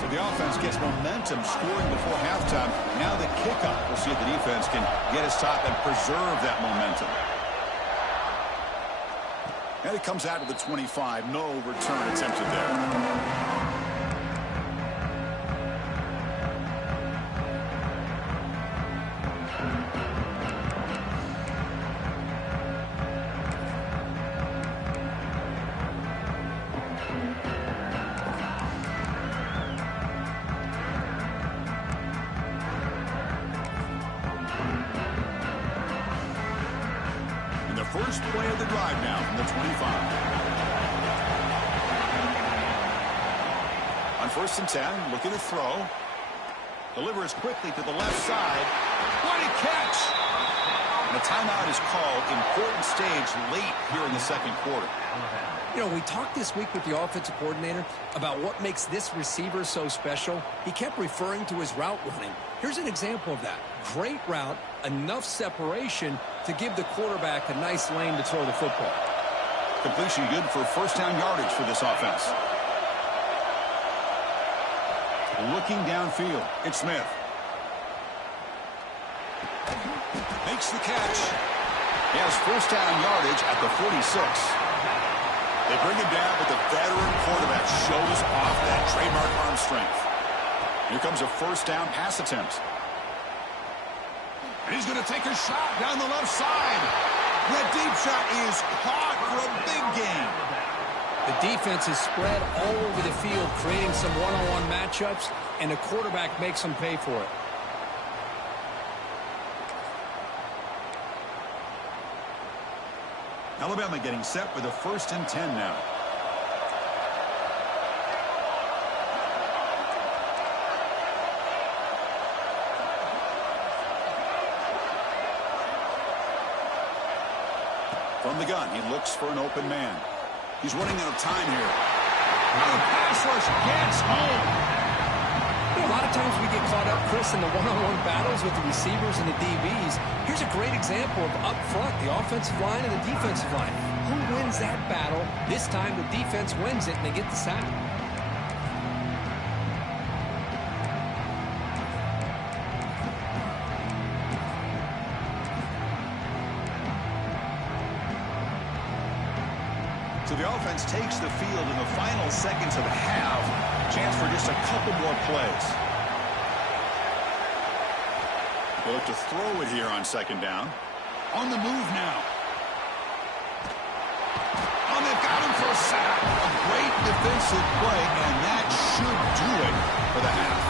So the offense gets momentum scoring before halftime. Now the kickoff. We'll see if the defense can get his top and preserve that momentum. And it comes out of the 25. No return attempted there. First play of the drive now from the 25. On first and 10, looking to throw. Delivers quickly to the left side. What a catch! And a timeout is called. Important stage late here in the second quarter. You know, we talked this week with the offensive coordinator about what makes this receiver so special. He kept referring to his route running. Here's an example of that. Great route, enough separation to give the quarterback a nice lane to throw the football. Completion good for first down yardage for this offense. Looking downfield, it's Smith. Makes the catch. He has first down yardage at the 46. They bring him down, but the veteran quarterback shows off that trademark arm strength. Here comes a first down pass attempt. And he's going to take a shot down the left side. That deep shot is caught for a big gain. The defense is spread all over the field, creating some one-on-one matchups, and the quarterback makes them pay for it. Alabama getting set for the first and 10 now. From the gun, he looks for an open man. He's running out of time here. And the pass rush gets home. You know, a lot of times we get caught up, Chris, in the one-on-one battles with the receivers and the DBs. Here's a great example of up front, the offensive line and the defensive line. Who wins that battle? This time the defense wins it and they get the sack. So the offense takes the field in the final seconds of the half. Chance for just a couple more plays. They look to throw it here on second down. On the move now. Oh, they've got him for a sack. A great defensive play, and that should do it for the half.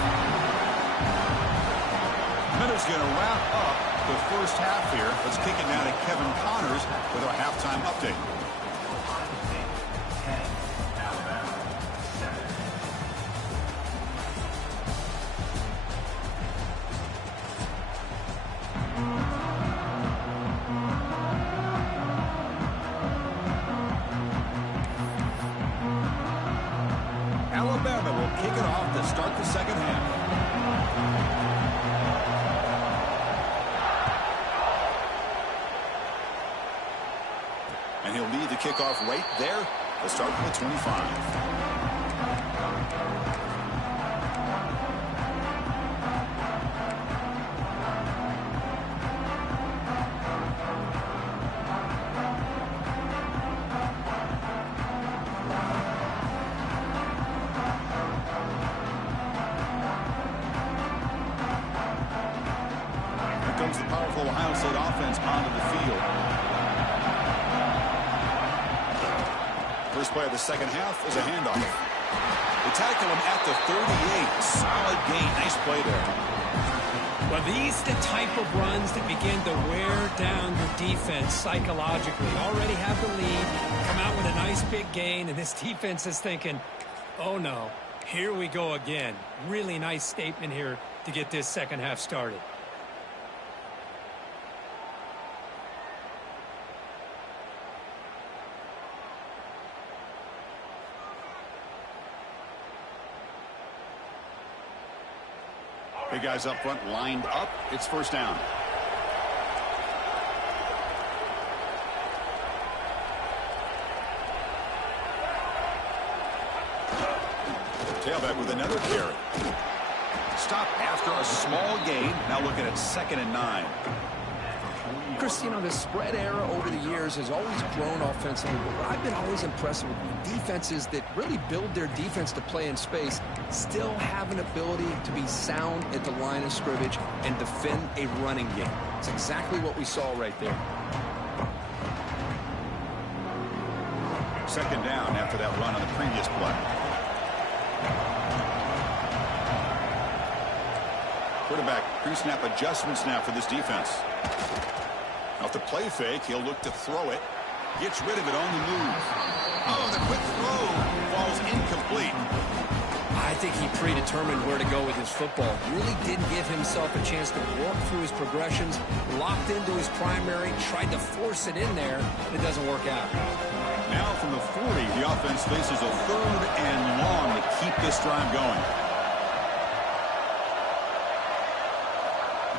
Minutes going to wrap up the first half here. Let's kick it now to Kevin Connors with our halftime update. And he'll lead the kickoff right there. They'll start from the 25. Comes the powerful Ohio State offense onto the field. First play of the second half is a handoff. They tackle him at the 38. Solid gain. Nice play there. Well, these are the type of runs that begin to wear down your defense psychologically. Already have the lead, come out with a nice big gain, and this defense is thinking, oh no, here we go again. Really nice statement here to get this second half started. Big guys up front lined up. It's first down. Tailback with another carry. Stop after a small gain. Now looking at 2nd and 9. Chris, you know, the spread era over the years has always grown offensively, but what I've been always impressed with defenses that really build their defense to play in space still have an ability to be sound at the line of scrimmage and defend a running game. It's exactly what we saw right there. 2nd down after that run on the previous play. Quarterback pre-snap adjustments now for this defense. Off the play fake, he'll look to throw it. Gets rid of it on the move. Oh, the quick throw falls incomplete. I think he predetermined where to go with his football. Really didn't give himself a chance to walk through his progressions. Locked into his primary, tried to force it in there, and it doesn't work out. Now from the 40, the offense faces a 3rd and long to keep this drive going.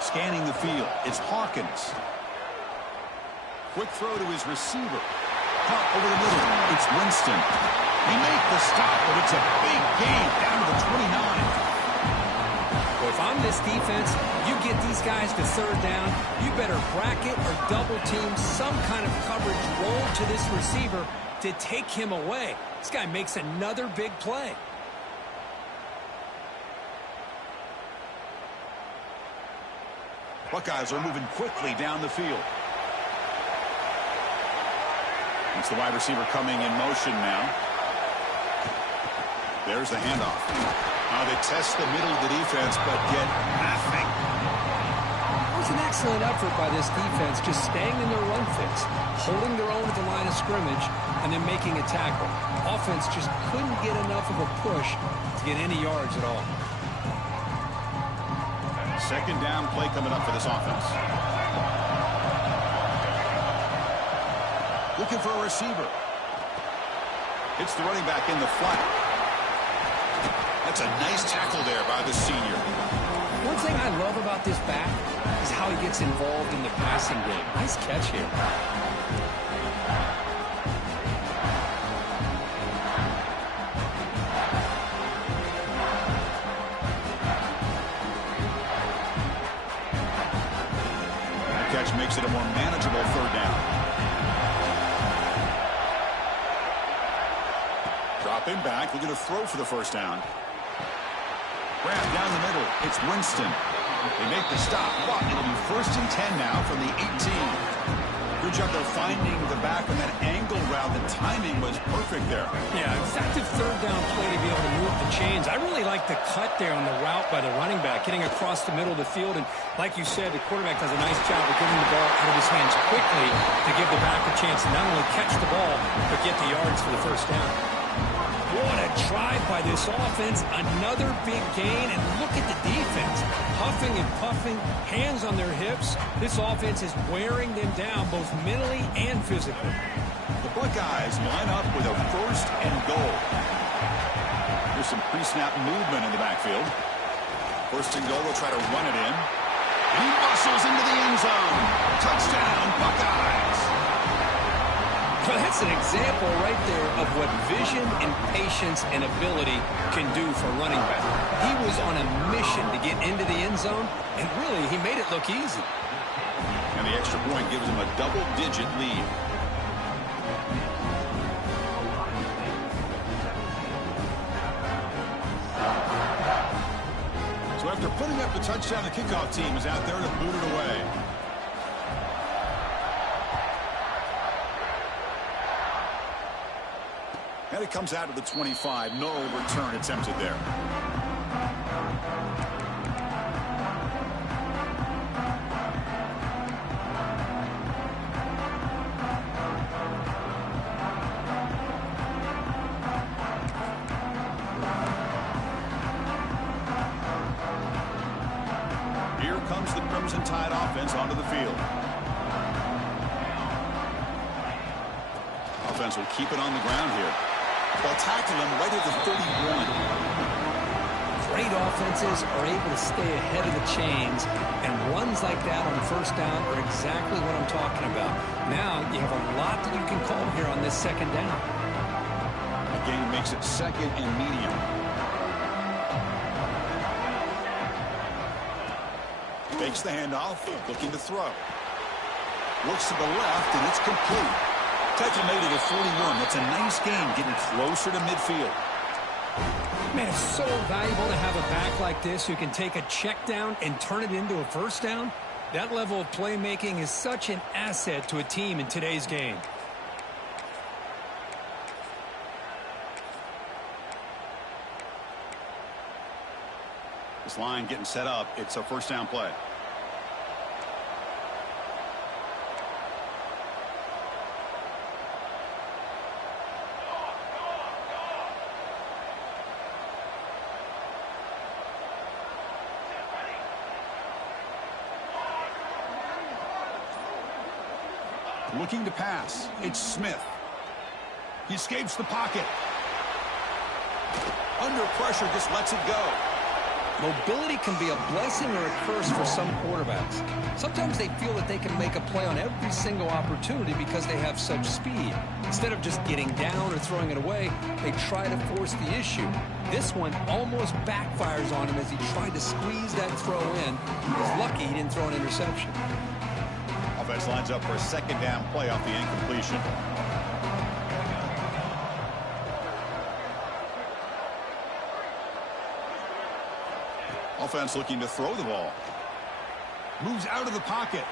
Scanning the field, it's Hawkins. Quick throw to his receiver. Caught over the middle. It's Winston. He made the stop, but it's a big gain down to the 29. Well, if I'm this defense, you get these guys to 3rd down, you better bracket or double team some kind of coverage roll to this receiver to take him away. This guy makes another big play. Buckeyes are moving quickly down the field. It's the wide receiver coming in motion now. There's the handoff. Now they test the middle of the defense, but get nothing. It was an excellent effort by this defense, just staying in their run fix, holding their own at the line of scrimmage, and then making a tackle. Offense just couldn't get enough of a push to get any yards at all. 2nd down play coming up for this offense. Looking for a receiver. Hits the running back in the flat. That's a nice tackle there by the senior. One thing I love about this back is how he gets involved in the passing game. Nice catch here. Catch makes it a more manageable 3rd down. Dropping back, looking to throw for the 1st down. Grab down the middle. It's Winston. They make the stop, but it'll be 1st and 10 now from the 18. Good job there finding the back on that angle route. The timing was perfect there. Yeah, effective 3rd down play to be able to move the chains. I really like the cut there on the route by the running back, getting across the middle of the field. And like you said, the quarterback does a nice job of getting the ball out of his hands quickly to give the back a chance to not only catch the ball, but get the yards for the 1st down. What a drive by this offense. Another big gain. And look at the defense. Huffing and puffing, hands on their hips. This offense is wearing them down both mentally and physically. The Buckeyes line up with a 1st and goal. There's some pre-snap movement in the backfield. 1st and goal, they'll try to run it in. And he muscles into the end zone. Touchdown, Buckeyes. Well, that's an example right there of what vision and patience and ability can do for a running back. He was on a mission to get into the end zone, and really, he made it look easy. And the extra point gives him a double-digit lead. So after putting up the touchdown, the kickoff team is out there to boot it away. And it comes out to the 25. No return attempted there. Here comes the Crimson Tide offense onto the field. Offense will keep it on the ground here. They'll tackle him right at the 31. Great offenses are able to stay ahead of the chains, and runs like that on first down are exactly what I'm talking about. Now you have a lot that you can call here on this second down. The game makes it second and medium. Fakes the handoff, looking to throw. Looks to the left, and it's complete. Tackle made it at 41. That's a nice game, getting closer to midfield. Man, it's so valuable to have a back like this who can take a check down and turn it into a first down. That level of playmaking is such an asset to a team in today's game. This line getting set up. It's a first down play. Looking to pass. It's Smith. He escapes the pocket. Under pressure, just lets it go. Mobility can be a blessing or a curse for some quarterbacks. Sometimes they feel that they can make a play on every single opportunity because they have such speed. Instead of just getting down or throwing it away, they try to force the issue. This one almost backfires on him as he tried to squeeze that throw in. He was lucky he didn't throw an interception. Offense lines up for a second down play off the incompletion. Offense looking to throw the ball. Moves out of the pocket.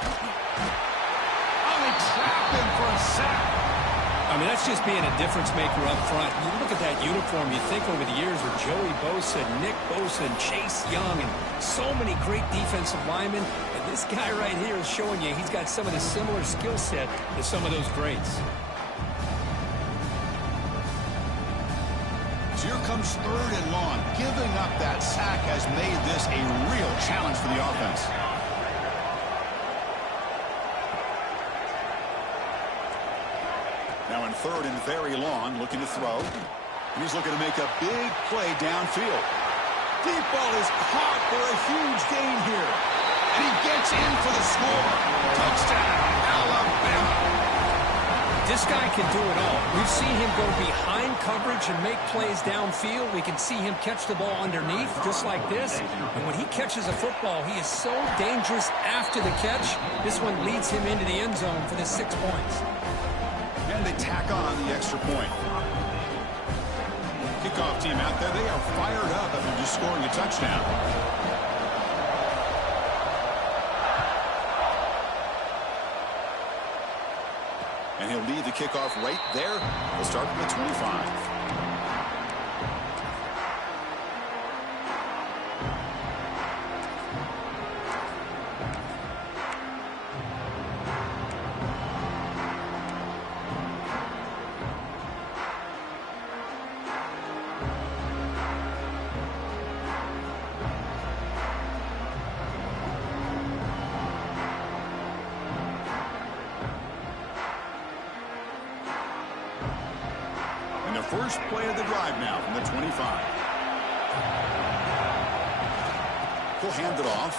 Oh, they trap him for a sack. I mean, that's just being a difference maker up front. You look at that uniform, you think over the years with Joey Bosa, Nick Bosa, and Chase Young, and so many great defensive linemen. And this guy right here is showing you he's got some of the similar skill set to some of those greats. So here comes third and long. Giving up that sack has made this a real challenge for the offense. Now in third and very long, looking to throw. And he's looking to make a big play downfield. Deep ball is caught for a huge gain here. And he gets in for the score. Touchdown, Alabama. This guy can do it all. We've seen him go behind coverage and make plays downfield. We can see him catch the ball underneath, just like this. And when he catches a football, he is so dangerous after the catch. This one leads him into the end zone for the 6 points. And they tack on the extra point. Kickoff team out there, they are fired up after just scoring a touchdown. And he'll lead the kickoff right there. We'll start from the 25. First play of the drive now from the 25. He'll hand it off.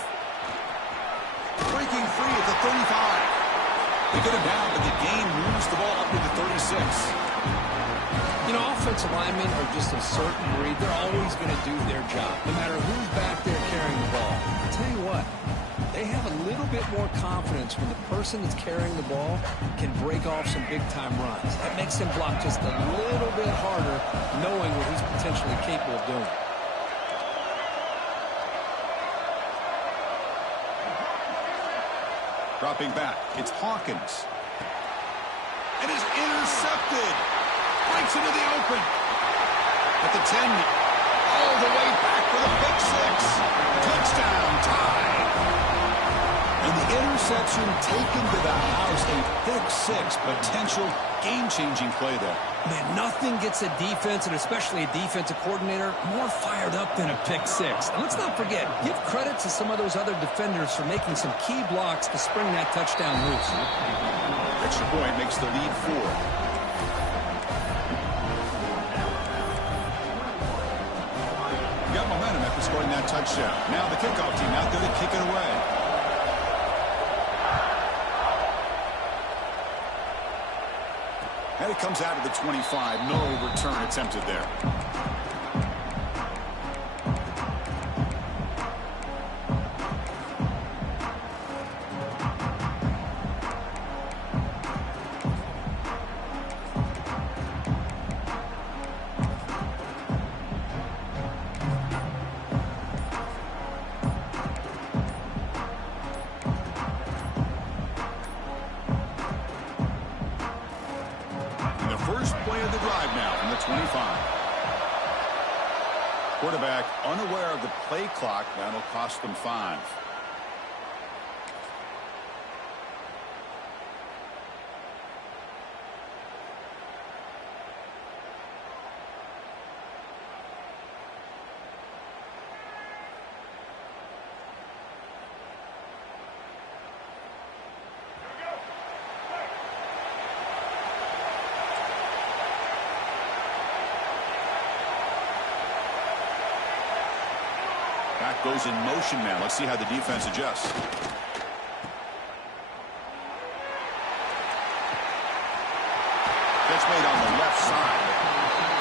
Breaking free at the 35. They get him down, but the game moves 36. You know, offensive linemen are just a certain breed. They're always going to do their job, no matter who's back there carrying the ball. I'll tell you what, they have a little bit more confidence when the person that's carrying the ball can break off some big-time runs. That makes him block just a little bit harder, knowing what he's potentially capable of doing. Dropping back, it's Hawkins. And is intercepted. Breaks into the open. At the 10, all the way back for the pick six. Touchdown, tie. And the interception taken to the house. A pick six, potential game-changing play there. Man, nothing gets a defense, and especially a defensive coordinator, more fired up than a pick six. And let's not forget, give credit to some of those other defenders for making some key blocks to spring that touchdown loose. Extra point makes the lead 4. Got momentum after scoring that touchdown. Now the kickoff team out there to kick it away. And it comes out of the 25. No return attempted there. Quarterback unaware of the play clock. That'll cost them 5. Back goes in motion now. Let's see how the defense adjusts. That's made on the left side.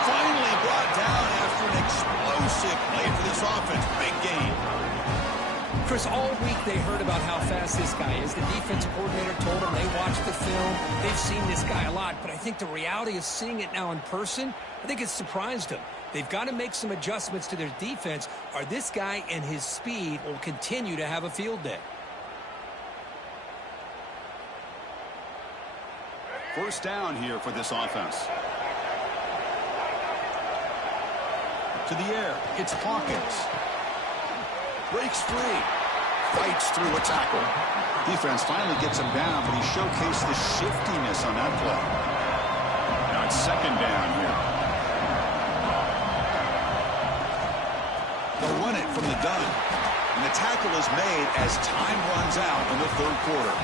Finally brought down after an explosive play for this offense. Big game. Chris, all week they heard about how fast this guy is. The defensive coordinator told them they watched the film. They've seen this guy a lot. But I think the reality of seeing it now in person, I think it's surprised them. They've got to make some adjustments to their defense, or this guy and his speed will continue to have a field day. First down here for this offense. To the air, it's Hawkins. Breaks free. Fights through a tackle. Defense finally gets him down, but he showcased the shiftiness on that play. Now it's second down here. They'll run it from the gun. And the tackle is made as time runs out in the third quarter.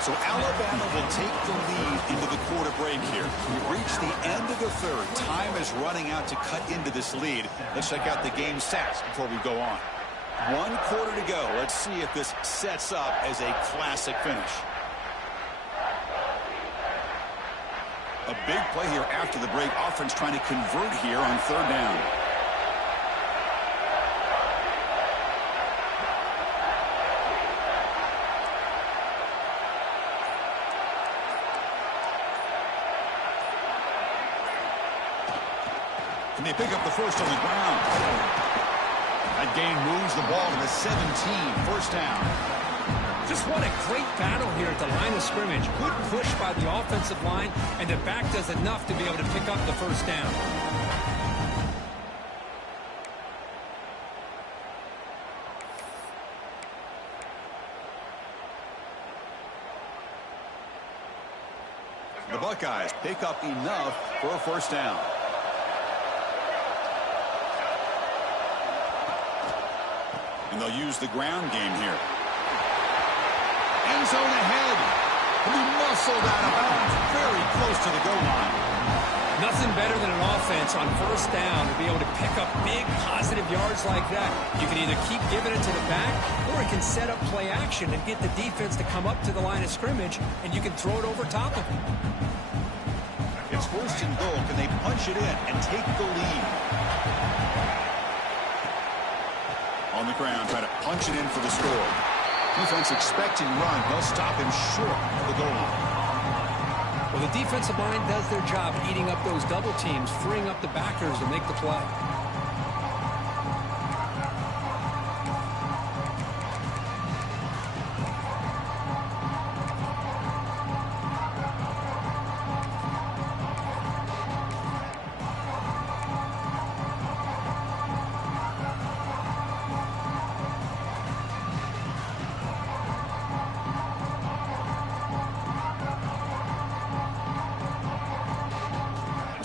So Alabama will take the lead into the quarter break here. We've reached the end of the third. Time is running out to cut into this lead. Let's check out the game stats before we go on. 1 quarter to go. Let's see if this sets up as a classic finish. A big play here after the break. Offense trying to convert here on third down. Can they pick up the first on the ground? That gain moves the ball to the 17. First down. Just what a great battle here at the line of scrimmage. Good push by the offensive line, and the back does enough to be able to pick up the first down. The Buckeyes pick up enough for a first down. And they'll use the ground game here. End zone ahead. And he muscled out of bounds very close to the goal line. Nothing better than an offense on first down to be able to pick up big positive yards like that. You can either keep giving it to the back, or it can set up play action and get the defense to come up to the line of scrimmage, and you can throw it over top of them. It's first and goal. Can they punch it in and take the lead? On the ground, trying to punch it in for the score. Defense expecting run. They'll stop him short of the goal line. Well, the defensive line does their job eating up those double teams, freeing up the backers to make the play.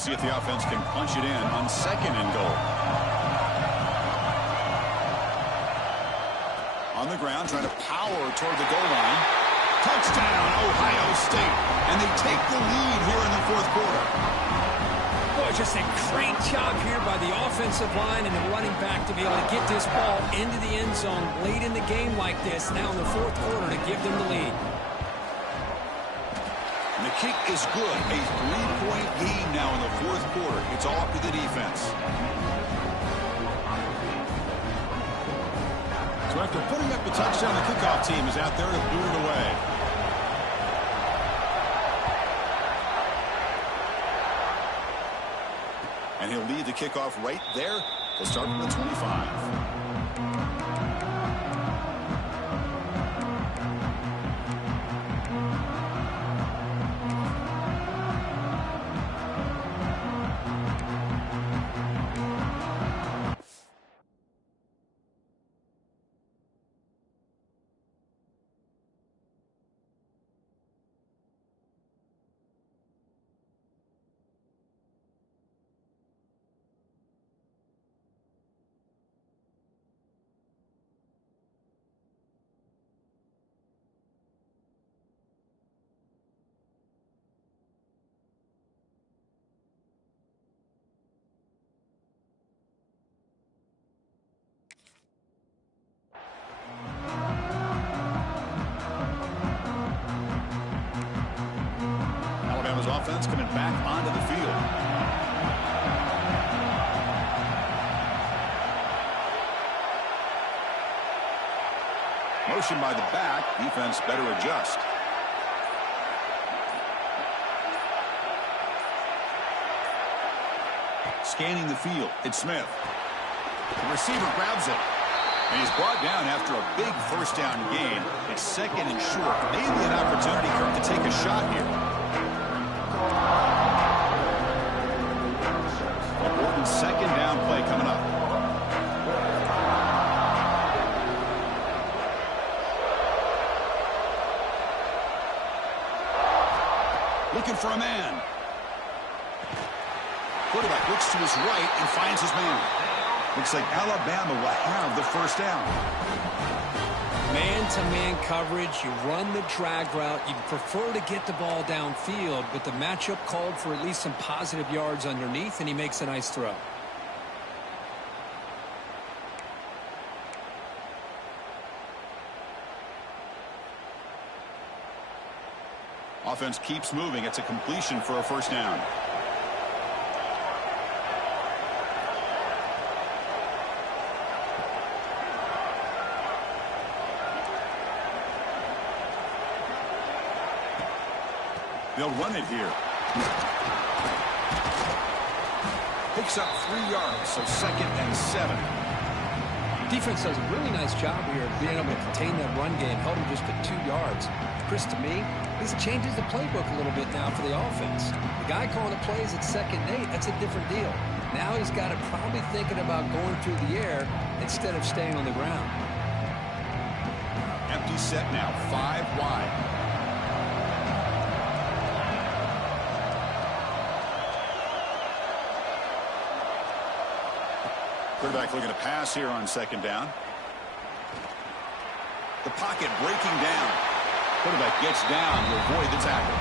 See if the offense can punch it in on second and goal. On the ground, trying to power toward the goal line. Touchdown, Ohio State. And they take the lead here in the fourth quarter. Boy, just a great job here by the offensive line and the running back to be able to get this ball into the end zone late in the game like this, now in the fourth quarter, to give them the lead. And the kick is good. A 3-point game now in the fourth quarter. It's all up to the defense. So after putting up a touchdown, the kickoff team is out there to boot it away. And he'll lead the kickoff right there to start from the 25. Alabama's offense coming back onto the field. Motion by the back. Defense better adjust. Scanning the field. It's Smith. The receiver grabs it. And he's brought down after a big first down gain. It's second and short. Maybe an opportunity for him to take a shot here. Important second down play coming up. Looking for a man. Quarterback looks to his right and finds his man. Looks like Alabama will have the first down. Man-to-man coverage, you run the drag route. You prefer to get the ball downfield, but the matchup called for at least some positive yards underneath, and he makes a nice throw. Offense keeps moving. It's a completion for a first down. They'll run it here. Picks up 3 yards, so second and 7. Defense does a really nice job here of being able to contain that run game, held him just at 2 yards. Chris, to me, this changes the playbook a little bit now for the offense. The guy calling the plays at 2nd and 8, that's a different deal. Now he's got it probably thinking about going through the air instead of staying on the ground. Empty set now, 5 wide. Quarterback looking to pass here on second down. The pocket breaking down. Quarterback gets down to avoid the tackle.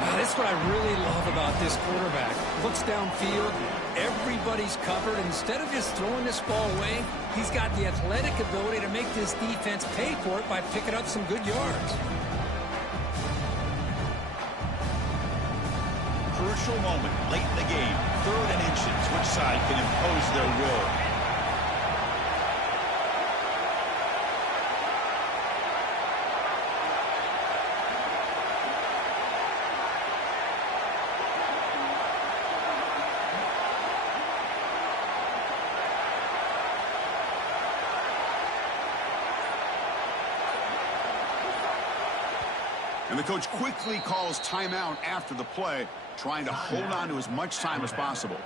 Now, that's what I really love about this quarterback. Looks downfield, everybody's covered. Instead of just throwing this ball away, he's got the athletic ability to make this defense pay for it by picking up some good yards. crucial moment late in the game. 3rd and inches. Which side can impose their will? And the coach quickly calls timeout after the play, trying to hold on to as much time as possible.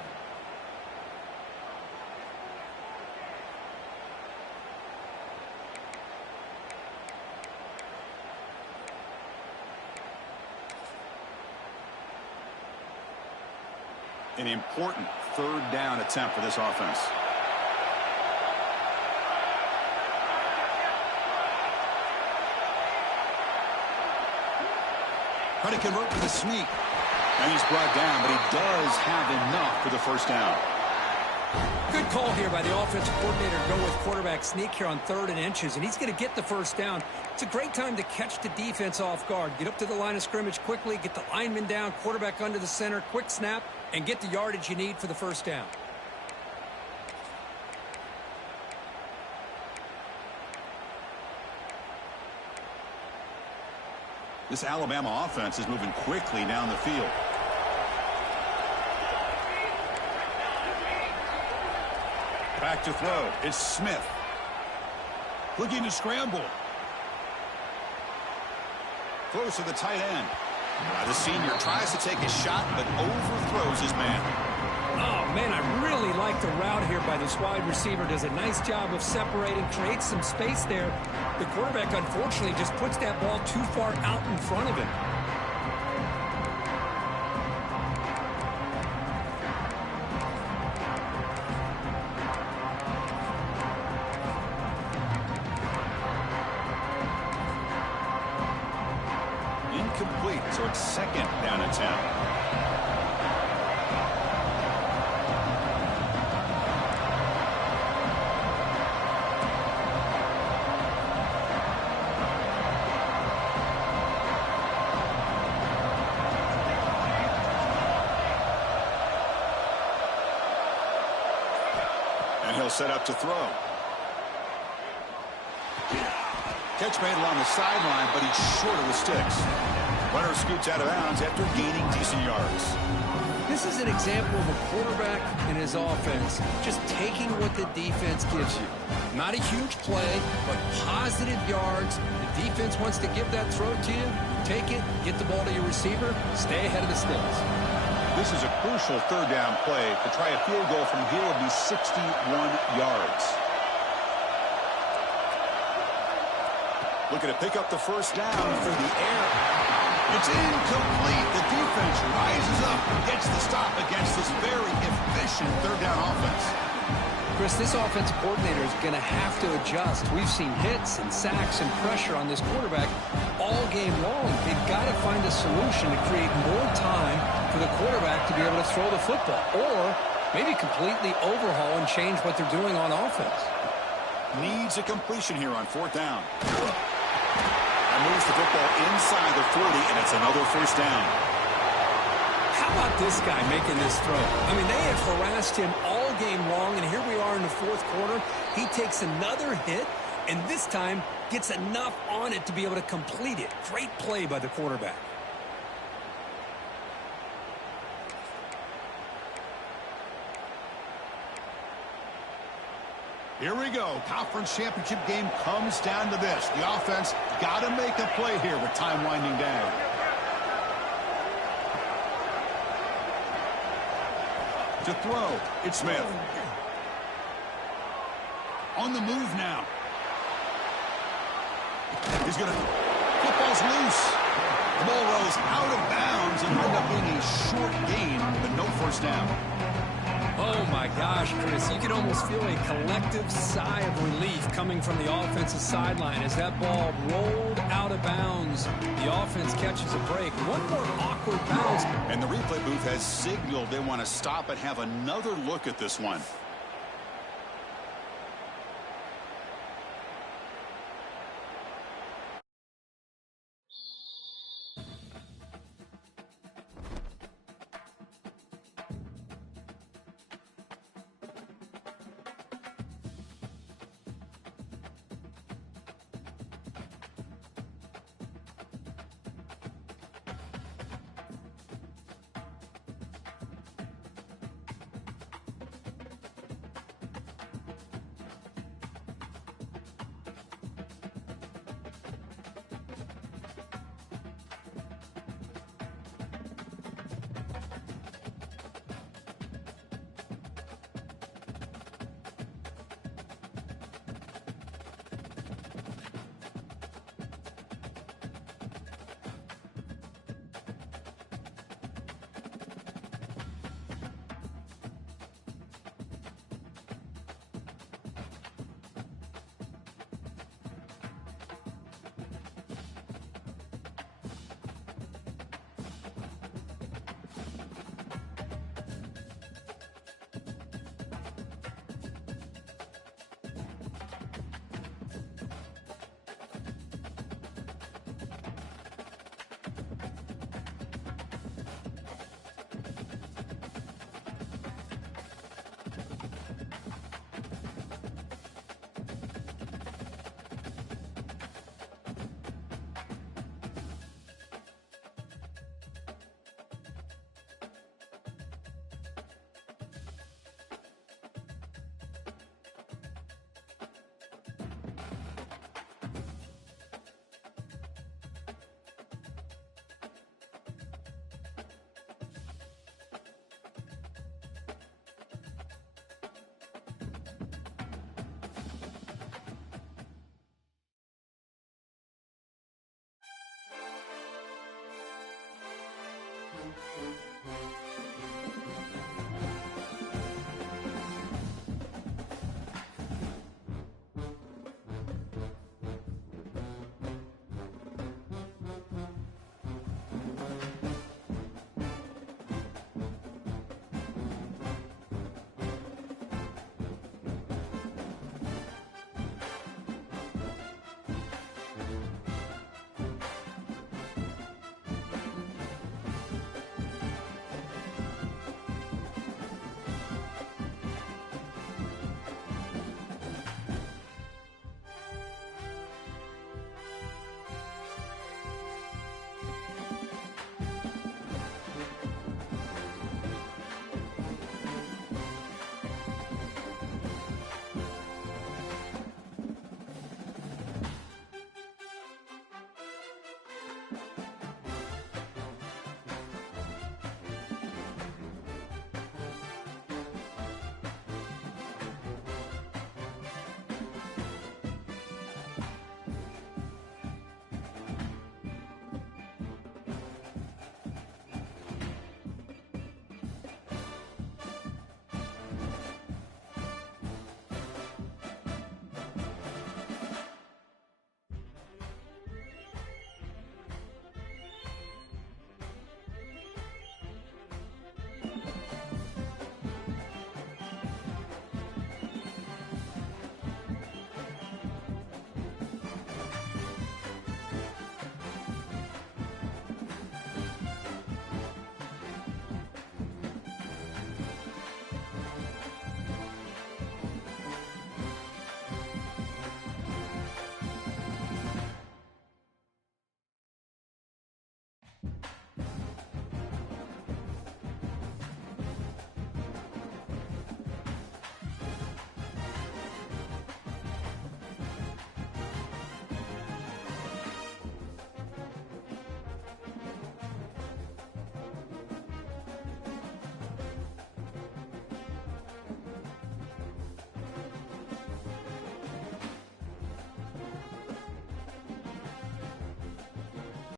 An important 3rd down attempt for this offense. Try to convert with a sneak. And he's brought down, but he does have enough for the 1st down. Good call here by the offensive coordinator to go with quarterback sneak here on 3rd and inches, and he's going to get the 1st down. It's a great time to catch the defense off guard. Get up to the line of scrimmage quickly, get the lineman down, quarterback under the center, quick snap, and get the yardage you need for the 1st down. This Alabama offense is moving quickly down the field. Back to throw. It's Smith. Looking to scramble. Throws to the tight end. The senior tries to take a shot, but overthrows his man. Oh, man, I really like the route here by this wide receiver. Does a nice job of separating, creates some space there. The quarterback, unfortunately, just puts that ball too far out in front of him. Incomplete, so it's 2nd down attempt. And he'll set up to throw. Catch made along the sideline, but he's short of the sticks. Runner scoots out of bounds after gaining decent yards. This is an example of a quarterback and his offense just taking what the defense gives you. Not a huge play, but positive yards. The defense wants to give that throw to you. Take it, get the ball to your receiver, stay ahead of the sticks. This is a crucial 3rd down play. To try a field goal from here would be 61 yards. Looking to pick up the 1st down through the air. It's incomplete. The defense rises up and gets the stop against this very efficient 3rd down offense. Chris, this offensive coordinator is going to have to adjust. We've seen hits and sacks and pressure on this quarterback all game long. They've got to find a solution to create more time for the quarterback to be able to throw the football, or maybe completely overhaul and change what they're doing on offense. Needs a completion here on 4th down. And moves the football inside the 40, and it's another 1st down. How about this guy making this throw? I mean, they have harassed him all game long, and here we are in the 4th quarter. He takes another hit, and this time gets enough on it to be able to complete it. Great play by the quarterback. Here we go. Conference championship game comes down to this. The offense got to make a play here with time winding down. To throw, it's Smith. On the move now. He's going to... Football's loose. The ball rolls out of bounds and end up being a short gain, but no 1st down. Oh, my gosh, Chris. You can almost feel a collective sigh of relief coming from the offensive sideline as that ball rolled out of bounds. The offense catches a break. One more awkward bounce. And the replay booth has signaled they want to stop and have another look at this one.